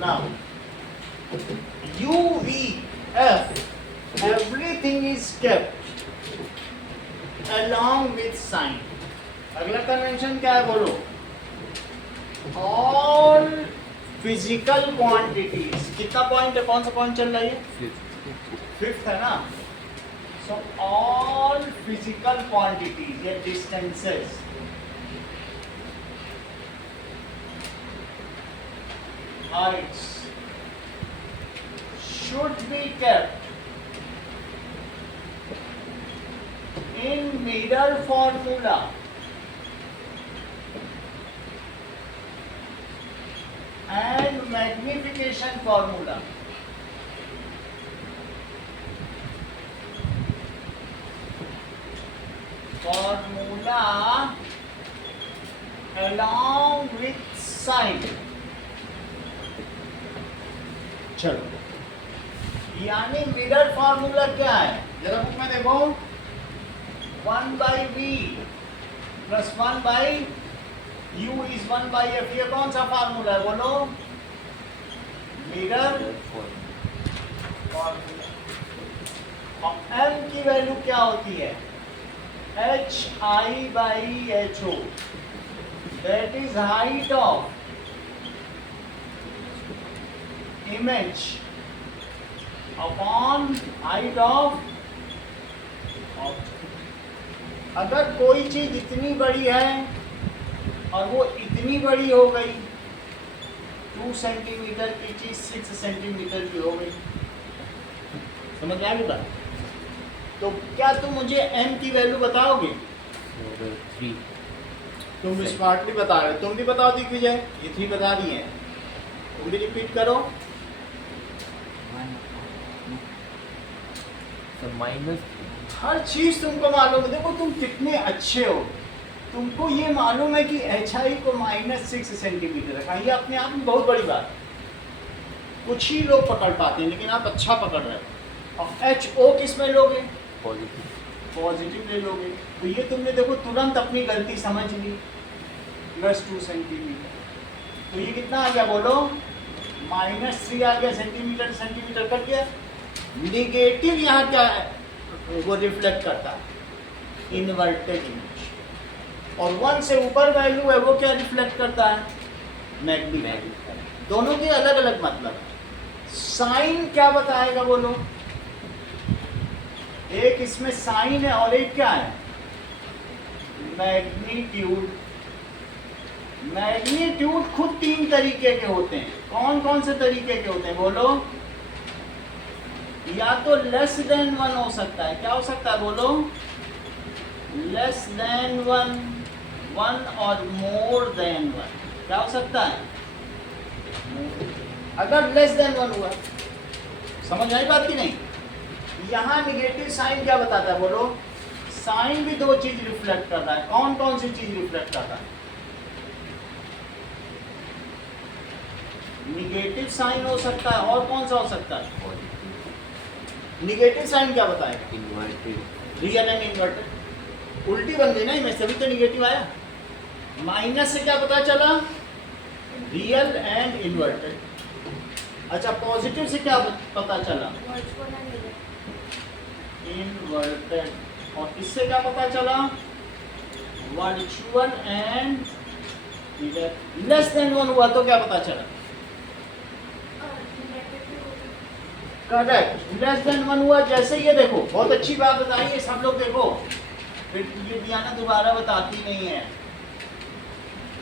now UVF everything is kept along with sign। अगला कन्वेंशन क्या है बोलो? All physical quantities. कितना पॉइंट है? कौन सा पॉइंट चल रहा है? फिफ्थ है ना। सो ऑल फिजिकल क्वांटिटीज या distances heights should be kept in mirror formula and magnification formula। Formula along with sign। चलो यानी मिरर फार्मूला क्या है, जरा बुक में देखो, 1/v plus 1/u is 1/f। ये कौन सा फार्मूला है बोलो? Mirror formula. और m की वैल्यू क्या होती है? hi/ho, that is height of image upon height of object। अगर कोई चीज इतनी बड़ी है और वो इतनी बड़ी हो गई, 2 सेंटीमीटर की चीज 6 सेंटीमीटर की हो गई, समझ में आ गई बात? तो क्या तुम मुझे m की वैल्यू बताओगे? 3। तुम स्मार्टली बता रहे हो, तुम भी बताओ दिग्विजय, ये 3 बता दिए हैं, तुम भी रिपीट करो। माइनस हर चीज तुमको मालूम है, देखो तुम कितने अच्छे हो, तुमको ये मालूम है कि HI को -6 सेंटीमीटर रखा, ये अपने आप में बहुत बड़ी बात है। कुछ ही लोग पकड़ पाते हैं, लेकिन आप अच्छा पकड़ रहे हो। और HO किस में लोगे? पॉजिटिव। पॉजिटिव ले लोगे। तो ये तुमने देखो तुरंत अपनी गलती समझ ली, +2 सेंटीमीटर। तो ये कितना आ गया बोलो? -3 आ गया, सेंटीमीटर सेंटीमीटर कट गया। निगेटिव यहाँ क्या है, वो रिफ्लेक्ट करता है, इन्वर्टेड इमेज। और 1 से ऊपर वैल्यू है, वो क्या रिफ्लेक्ट करता है? मैग्नीफाइड। दोनों के अलग अलग मतलब है। साइन क्या बताएगा बोलो? एक इसमें साइन है और एक क्या है? मैग्नीट्यूड। मैग्नीट्यूड खुद 3 तरीके के होते हैं। कौन कौन से तरीके के होते हैं बोलो? या तो लेस देन 1 हो सकता है, क्या हो सकता है बोलो? लेस देन 1 और मोर देन 1, क्या हो सकता है? अगर लेस देन 1 हुआ, समझ आई बात की नहीं? यहाँ निगेटिव साइन क्या बताता है बोलो? साइन भी 2 चीज रिफ्लेक्ट करता है। कौन कौन सी चीज रिफ्लेक्ट करता है? निगेटिव साइन हो सकता है, और कौन सा हो सकता है? निगेटिव साइन क्या बताएगा? इन्वर्टेड। Real and inverted. उल्टी बन गई ना इमेज, तभी तो निगेटिव आया। माइनस से क्या पता चला? Real and inverted. अच्छा, पॉजिटिव से क्या पता चला? इन्वर्टेड। और इससे क्या पता चला? वर्चुअल एंड लेस देन 1 हुआ तो क्या पता चला? करेक्ट, लेस देन 1 हुआ। जैसे ये देखो, बहुत अच्छी बात बताई है, सब लोग देखो, फिर ये डियाना दोबारा बताती नहीं है।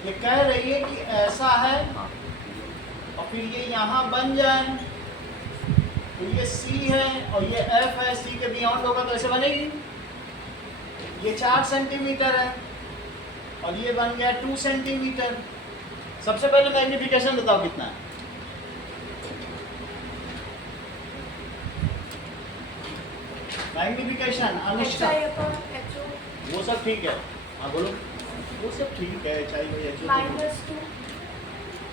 ये कह रही है कि ऐसा है और फिर ये यहाँ बन जाए, तो ये C है और ये F है, C के बियॉन्ड होगा तो ऐसे बनेगी। ये 4 सेंटीमीटर है और ये बन गया 2 सेंटीमीटर। सबसे पहले मैग्निफिकेशन बताओ कितना है? मैग्निफिकेशन अनुष्का, वो सब ठीक है। हाँ बोलो, वो सब ठीक है। -2।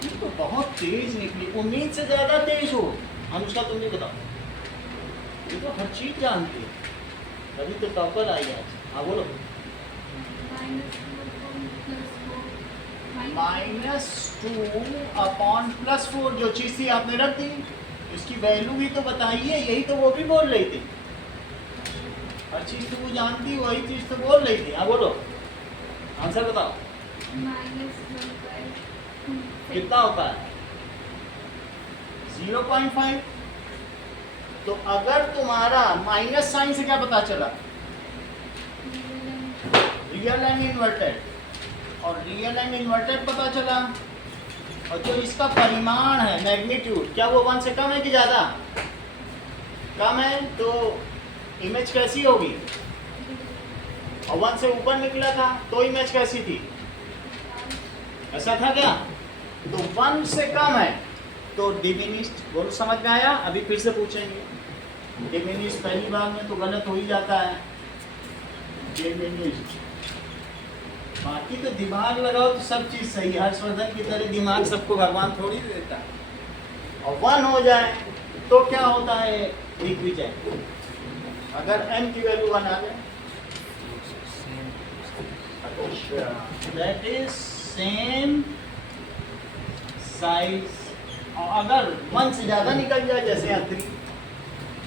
ये तो बहुत तेज निकली, उम्मीद से ज्यादा तेज हो। अनुष्का तुम नहीं बताओ, ये तो हर चीज जानती है, तभी तो टॉपर आई है। हाँ बोलो। -2 अपॉन +4, जो चीज थी आपने रख दी, इसकी वैल्यू भी तो बताइए। यही तो वो भी बोल रही थी, हर चीज तो वो जानती, वही चीज तो बोल रही थी। हाँ बोलो, आंसर बताओ। कितना होता है? 0.5। तो अगर तुम्हारा माइनस साइन से क्या पता चला? Real and inverted. और रियल एंड इन्वर्टेड पता चला, और जो इसका परिमाण है मैग्नीट्यूड, क्या वो 1 से कम है कि ज़्यादा? कम है, तो इमेज कैसी होगी? और 1 से ऊपर निकला था तो इमेज कैसी थी? ऐसा था क्या? तो 1 से कम है तो डिमिनिश्ड। बोलो, समझ में आया? अभी फिर से पूछेंगे। डिमिनिश्ड पहली बार में तो गलत हो ही जाता है, डिमिनिश्ड। बाकी तो दिमाग लगाओ तो सब चीज़ सही है। हर्षवर्धन की तरह दिमाग सबको भगवान थोड़ी देता है। और 1 हो जाए तो क्या होता है? दिग्विजय, अगर m की वैल्यू 1 आ जाए, दैट इज सेम साइज, और अगर 1 से ज्यादा निकल जाए, जैसे यहाँ 3,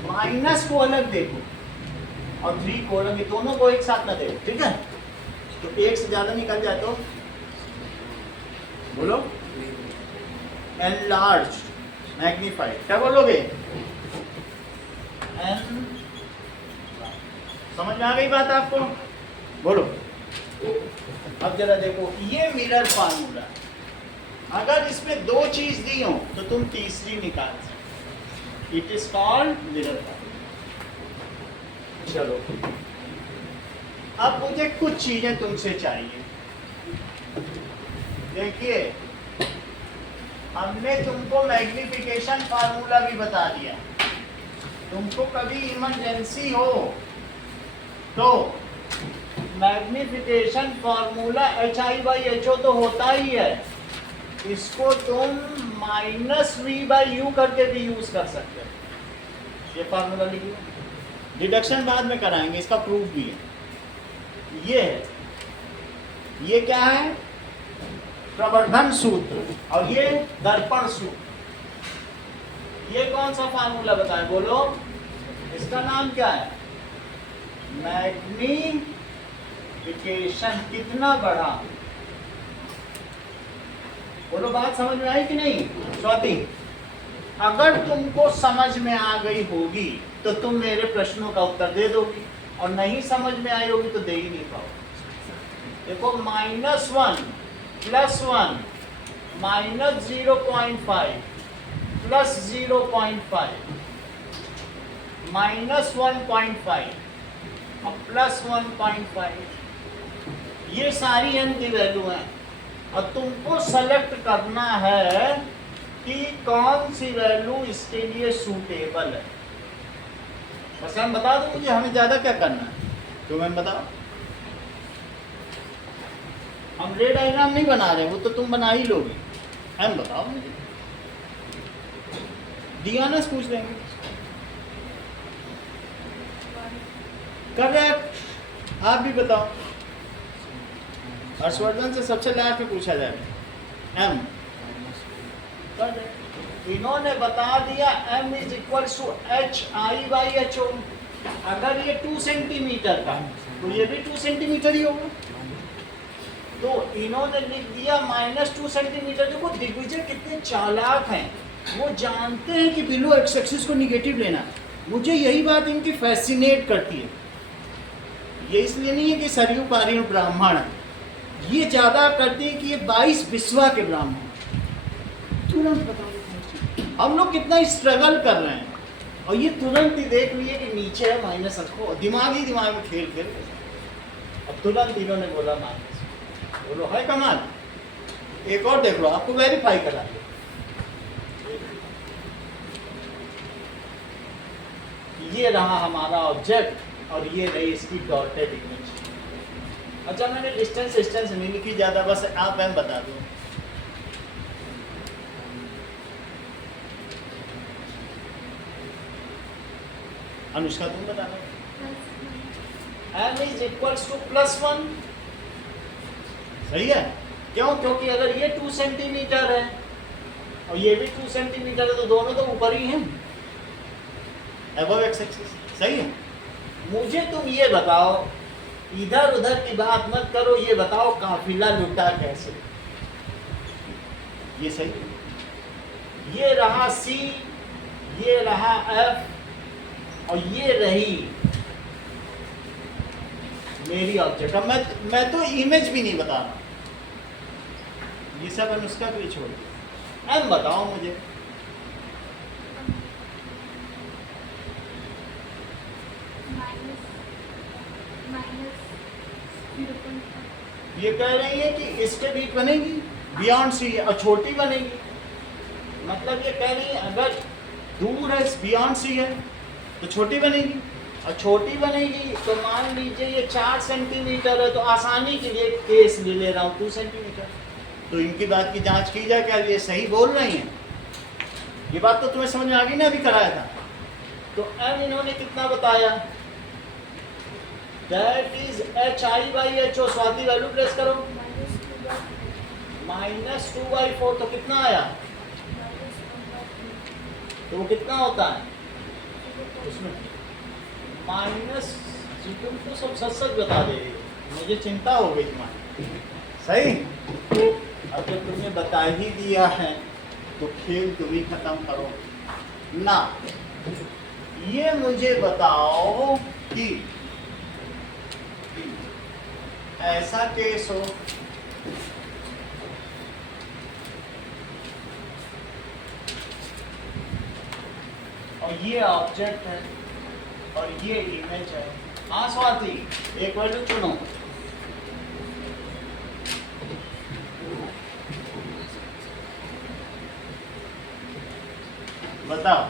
माइनस को अलग देखो और 3 को अलग, दोनों को एक साथ ना देखो, ठीक है? तो 1 से ज्यादा निकल जाए तो बोलो एनलार्ज, मैग्नीफाइड, क्या बोलोगे? एन, समझ में आ गई बात आपको? बोलो। अब जरा देखो, ये मिरर फार्मूला, अगर इसमें 2 चीज दी हो तो तुम तीसरी निकाल सकते, it is called mirror formula. चलो, अब मुझे कुछ चीजें तुमसे चाहिए। देखिए, हमने तुमको मैग्निफिकेशन फार्मूला भी बता दिया। तुमको कभी इमरजेंसी हो तो मैग्निफिकेशन फार्मूला HI/HO तो होता ही है, इसको तुम -V/U करके भी यूज कर सकते हो। ये फार्मूला लिखिए, डिडक्शन बाद में कराएंगे, इसका प्रूफ भी है। ये है, ये क्या है? प्रवर्धन सूत्र, और ये दर्पण सूत्र। ये कौन सा फार्मूला बताएं, बोलो? इसका नाम क्या है? मैग्निफिकेशन। कितना बड़ा? बोलो, बात समझ में आई कि नहीं? स्वाति, अगर तुमको समझ में आ गई होगी तो तुम मेरे प्रश्नों का उत्तर दे दोगी, और नहीं समझ में आई होगी तो दे ही नहीं पाओगे। देखो, -1 +1 -0.5 +0.5 -1.5 और +1.5, ये सारी n की वैल्यू है, और तुमको सेलेक्ट करना है कि कौन सी वैल्यू इसके लिए सूटेबल है। बस हम बता दो मुझे, हमें ज्यादा क्या करना है, तो मैं बताओ। हम रे डायग्राम नहीं बना रहे, वो तो तुम बना ही लोगे। हम बताओ मुझे, दियाना से पूछ लेंगे। करेक्ट, आप भी बताओ। हर्षवर्धन से सबसे लास्ट में पूछा जाएगा। m, इन्होंने बता दिया m = HI/HO। अगर ये 2 सेंटीमीटर का, तो ये भी 2 सेंटीमीटर ही होगा। तो इन्होंने लिख दिया -2 सेंटीमीटर। देखो दिग्विजय कितने चालाक हैं, वो जानते हैं कि बिलो एक्स एक्सिस को निगेटिव लेना। मुझे यही बात इनकी फैसिनेट करती है। ये इसलिए नहीं है कि सरयू पारी ब्राह्मण, ये ज्यादा करती है कि ये 22 बिस्वा के ब्राह्मण। तुरंत बताओ, हम लोग कितना स्ट्रगल कर रहे हैं, और ये तुरंत ही देख लिए कि नीचे है माइनस, को दिमाग में खेल खेल। अब तुरंत इन्होंने बोला माइनस। बोलो, है कमाल। एक और देख लो, आपको वेरीफाई करा दो। ये रहा हमारा ऑब्जेक्ट, और ये रही इसकी डॉटेड इमेज। अच्छा, मैंने डिस्टेंस नहीं लिखी ज्यादा, बस आप एम बता दो। अनुष्का तुम बता दो। m = +1। सही है, क्यों? क्योंकि अगर ये 2 सेंटीमीटर है और ये भी 2 सेंटीमीटर है, तो दोनों तो ऊपर ही हैं, अबव एक्स एक्सिस। सही है। मुझे तुम ये बताओ, इधर उधर की बात मत करो, ये बताओ काफिला लुटा कैसे? ये सही है। ये रहा C, ये रहा F, और ये रही मेरी ऑब्जेक्ट। अब मैं तो इमेज भी नहीं बता रहा, ये सब अनुष्का भी छोड़ दिया। एम बताओ मुझे। ये कह रही है कि इसके बीच बनेगी बियॉन्ड सी, और छोटी बनेगी। मतलब ये कह रही है अगर दूर है, बियॉन्ड सी है, तो छोटी बनेगी, और छोटी बनेगी तो मान लीजिए ये 4 सेंटीमीटर है, तो आसानी के लिए केस ले रहा हूँ 2 सेंटीमीटर। तो इनकी बात की जांच की जाए, क्या ये सही बोल रही हैं? ये बात तो तुम्हें समझ में आ गई ना, अभी कराया था। तो m इन्होंने कितना बताया, that is HI/HO। Swati value place करो, -2/4 तो कितना आया, तो वो कितना होता है उसमें माइनस, तुम तो सब सच सच बता दे रही हो, मुझे चिंता हो गई तुम्हारी। सही, अब जब तुमने बता ही दिया है तो खेल तुम ही खत्म करो ना। ये मुझे बताओ कि ऐसा केस हो और ये ऑब्जेक्ट है और ये इमेज है। हाँ स्वाति, एक वैल्यू चुनो, बताओ,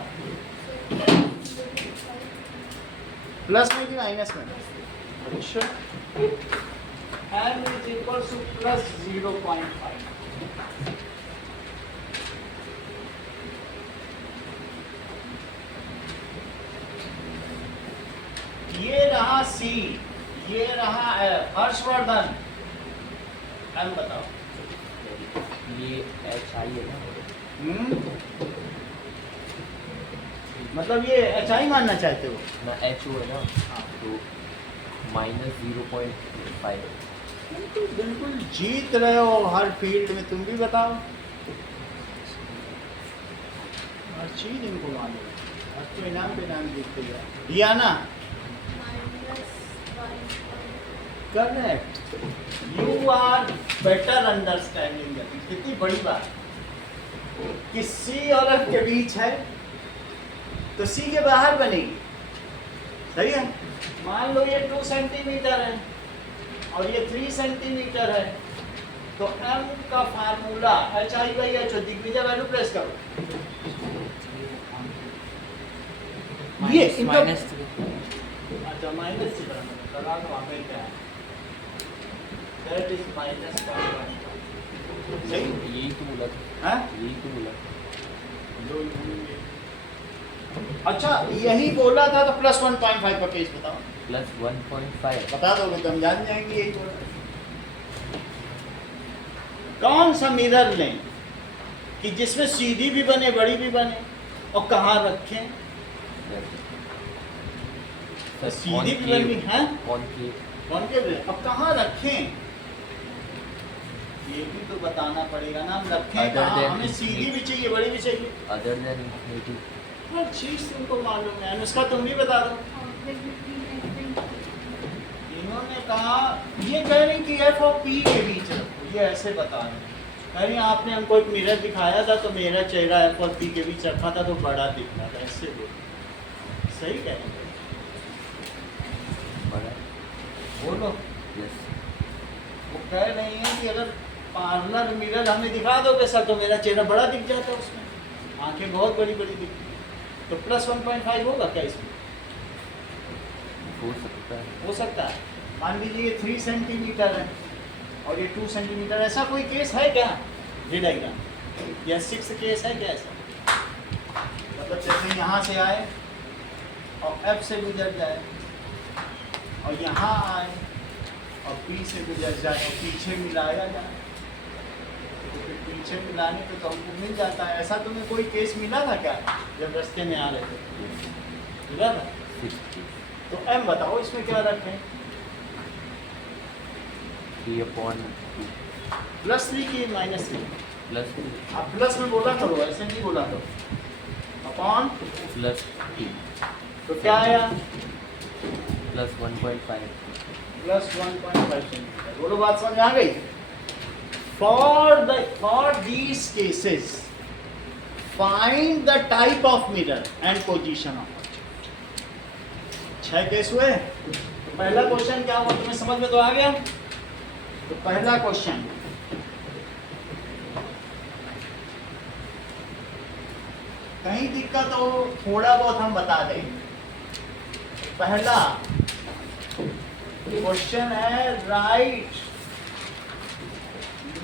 प्लस में कि माइनस में? अच्छा, m is equal two plus 0.5। ये रहा C, ये रहा F। हर्षवर्धन m बताओ। ये HI है ना, मतलब ये HI मानना चाहते हो ना HO है ना, तो -0.5। बिल्कुल बिल्कुल जीत रहे हो हर फील्ड में, तुम भी बताओ। हर चीज इनको मालूम है, आज तो इनाम पे इनाम जीतते जाए। Diana correct, you are better understanding. कितनी बड़ी बात कि C और F के बीच है तो C के बाहर बनेगी, सही है। मान लो ये 2 सेंटीमीटर है और ये 3 सेंटीमीटर है, तो m का formula HI/HO, Digvijay value press करो। ये इनका अच्छा माइनस से लगा दो, हमें क्या है, दैट इज -1। सही, यही तो बोला था, हाँ यही तो बोला। अच्छा यही बोला था, तो प्लस 1.5 का केस बताओ। +1.5 बता दोगे तो हम जान जाएंगे यही बोला। कौन सा मिरर लें कि जिसमें सीधी भी बने बड़ी भी बने, और कहाँ रखें? तो सीधी भी बनी है, कॉनकेव है, अब कहाँ रखें ये भी तो बताना पड़ेगा ना। हम रखें कहाँ, हमें सीधी भी चाहिए बड़ी भी चाहिए। अदर देन इंफिनिटी, हर चीज तुमको मालूम है, अनुष्का तुम भी बता दो। इन्होंने कहा, ये कह रही कि F और P के बीच रखो, ये ऐसे बता रहे हैं। कह रही आपने हमको एक मिरर दिखाया था तो मेरा चेहरा F और P के बीच रखा था तो बड़ा दिख रहा था, ऐसे बोलो। सही कह रहे हैं, बड़ा, बोलो। यस, वो कह रही है कि अगर पार्लर मिरर हमें दिखा दोगे सर तो मेरा चेहरा बड़ा दिख जाता है उसमें, आंखें बहुत बड़ी बड़ी दिखती, तो प्लस 1.5 होगा क्या इसमें? हो सकता है, हो सकता है। मान लीजिए ये 3 सेंटीमीटर है और ये 2 सेंटीमीटर, ऐसा कोई केस है क्या ये डायग्राम, या 6 केस है क्या ऐसा? मतलब जैसे यहाँ से आए और F से गुजर जाए और यहाँ आए और P से गुजर जाए और पीछे मिलाया जाए, तो फिर पीछे मिलाने पे तो हमको मिल जाता है। ऐसा तुम्हें कोई केस मिला था क्या जब रास्ते में आ रहे थे? मिला था? 60 तो M बताओ इसमें क्या रखें? 3/2 +3 की -3? +2 आप प्लस में बोला करो, ऐसे नहीं बोला करो। अपॉन +3 तो क्या आया? +1.5 प्लस 1.5 सेंटीमीटर। बोलो बात समझ में आ गई? For these cases find the type of mirror and position of object. 6 case हुए। तो पहला क्वेश्चन क्या हुआ, तुम्हें समझ में तो आ गया? तो पहला क्वेश्चन, कहीं दिक्कत हो थोड़ा बहुत हम बता दें। पहला क्वेश्चन है, right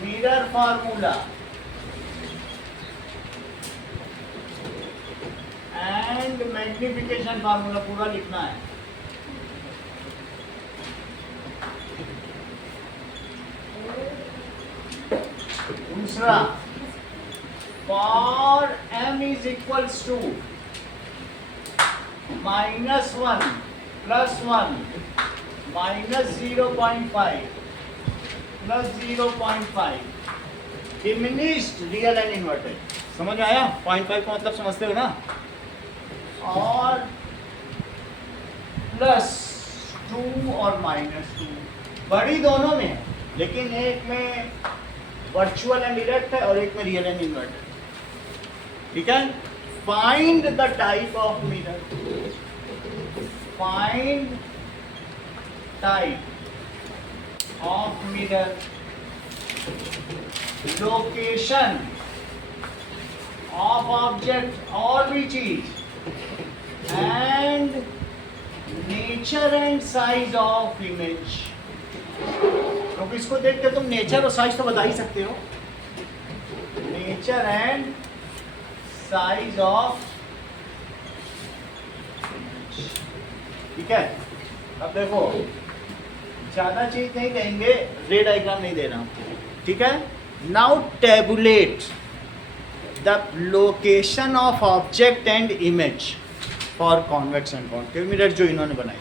mirror formula and magnification formula पूरा लिखना है। दूसरा, for m is equals to -1 +1 -0.5 +0.5 diminished real and inverted. समझ में आया? 0.5 का मतलब समझते हो ना? और +2 और -2 बड़ी दोनों में है, लेकिन एक में वर्चुअल एंड डायरेक्ट है और एक में रियल एंड इन्वर्टेड। ठीक है? Find the type of mirror, find type of mirror, location of object और भी चीज, and nature and size of image. क्योंकि इसको देख के तुम नेचर और साइज तो बता ही सकते हो। नेचर एंड साइज ऑफ, ठीक है? अब देखो, ज्यादा चीज नहीं देंगे, रे डायग्राम नहीं देना, ठीक है? Now tablet the location of object and image for convex and concave mirror जो इन्होंने बनाई।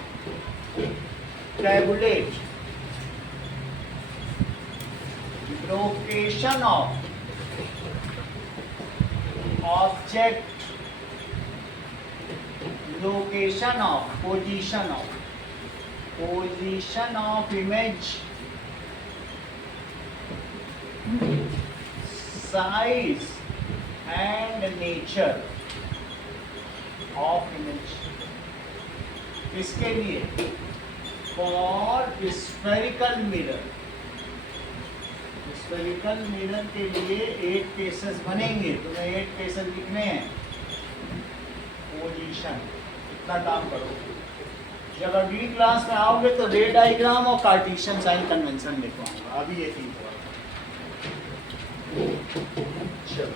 Tablet location of object, location of, position of image, size and nature of image। इसके लिए for spherical mirror, spherical mirror के लिए 8 cases बनेंगे। तुम्हें 8 cases लिखने हैं। पोजीशन, इतना काम करो। जब अगली क्लास में आओगे तो रे डायग्राम और कार्टेशियन साइन कन्वेंशन लिखवाऊंगा। अभी ये 3 चलो,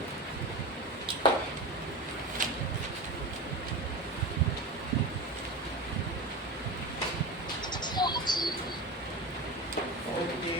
ओके।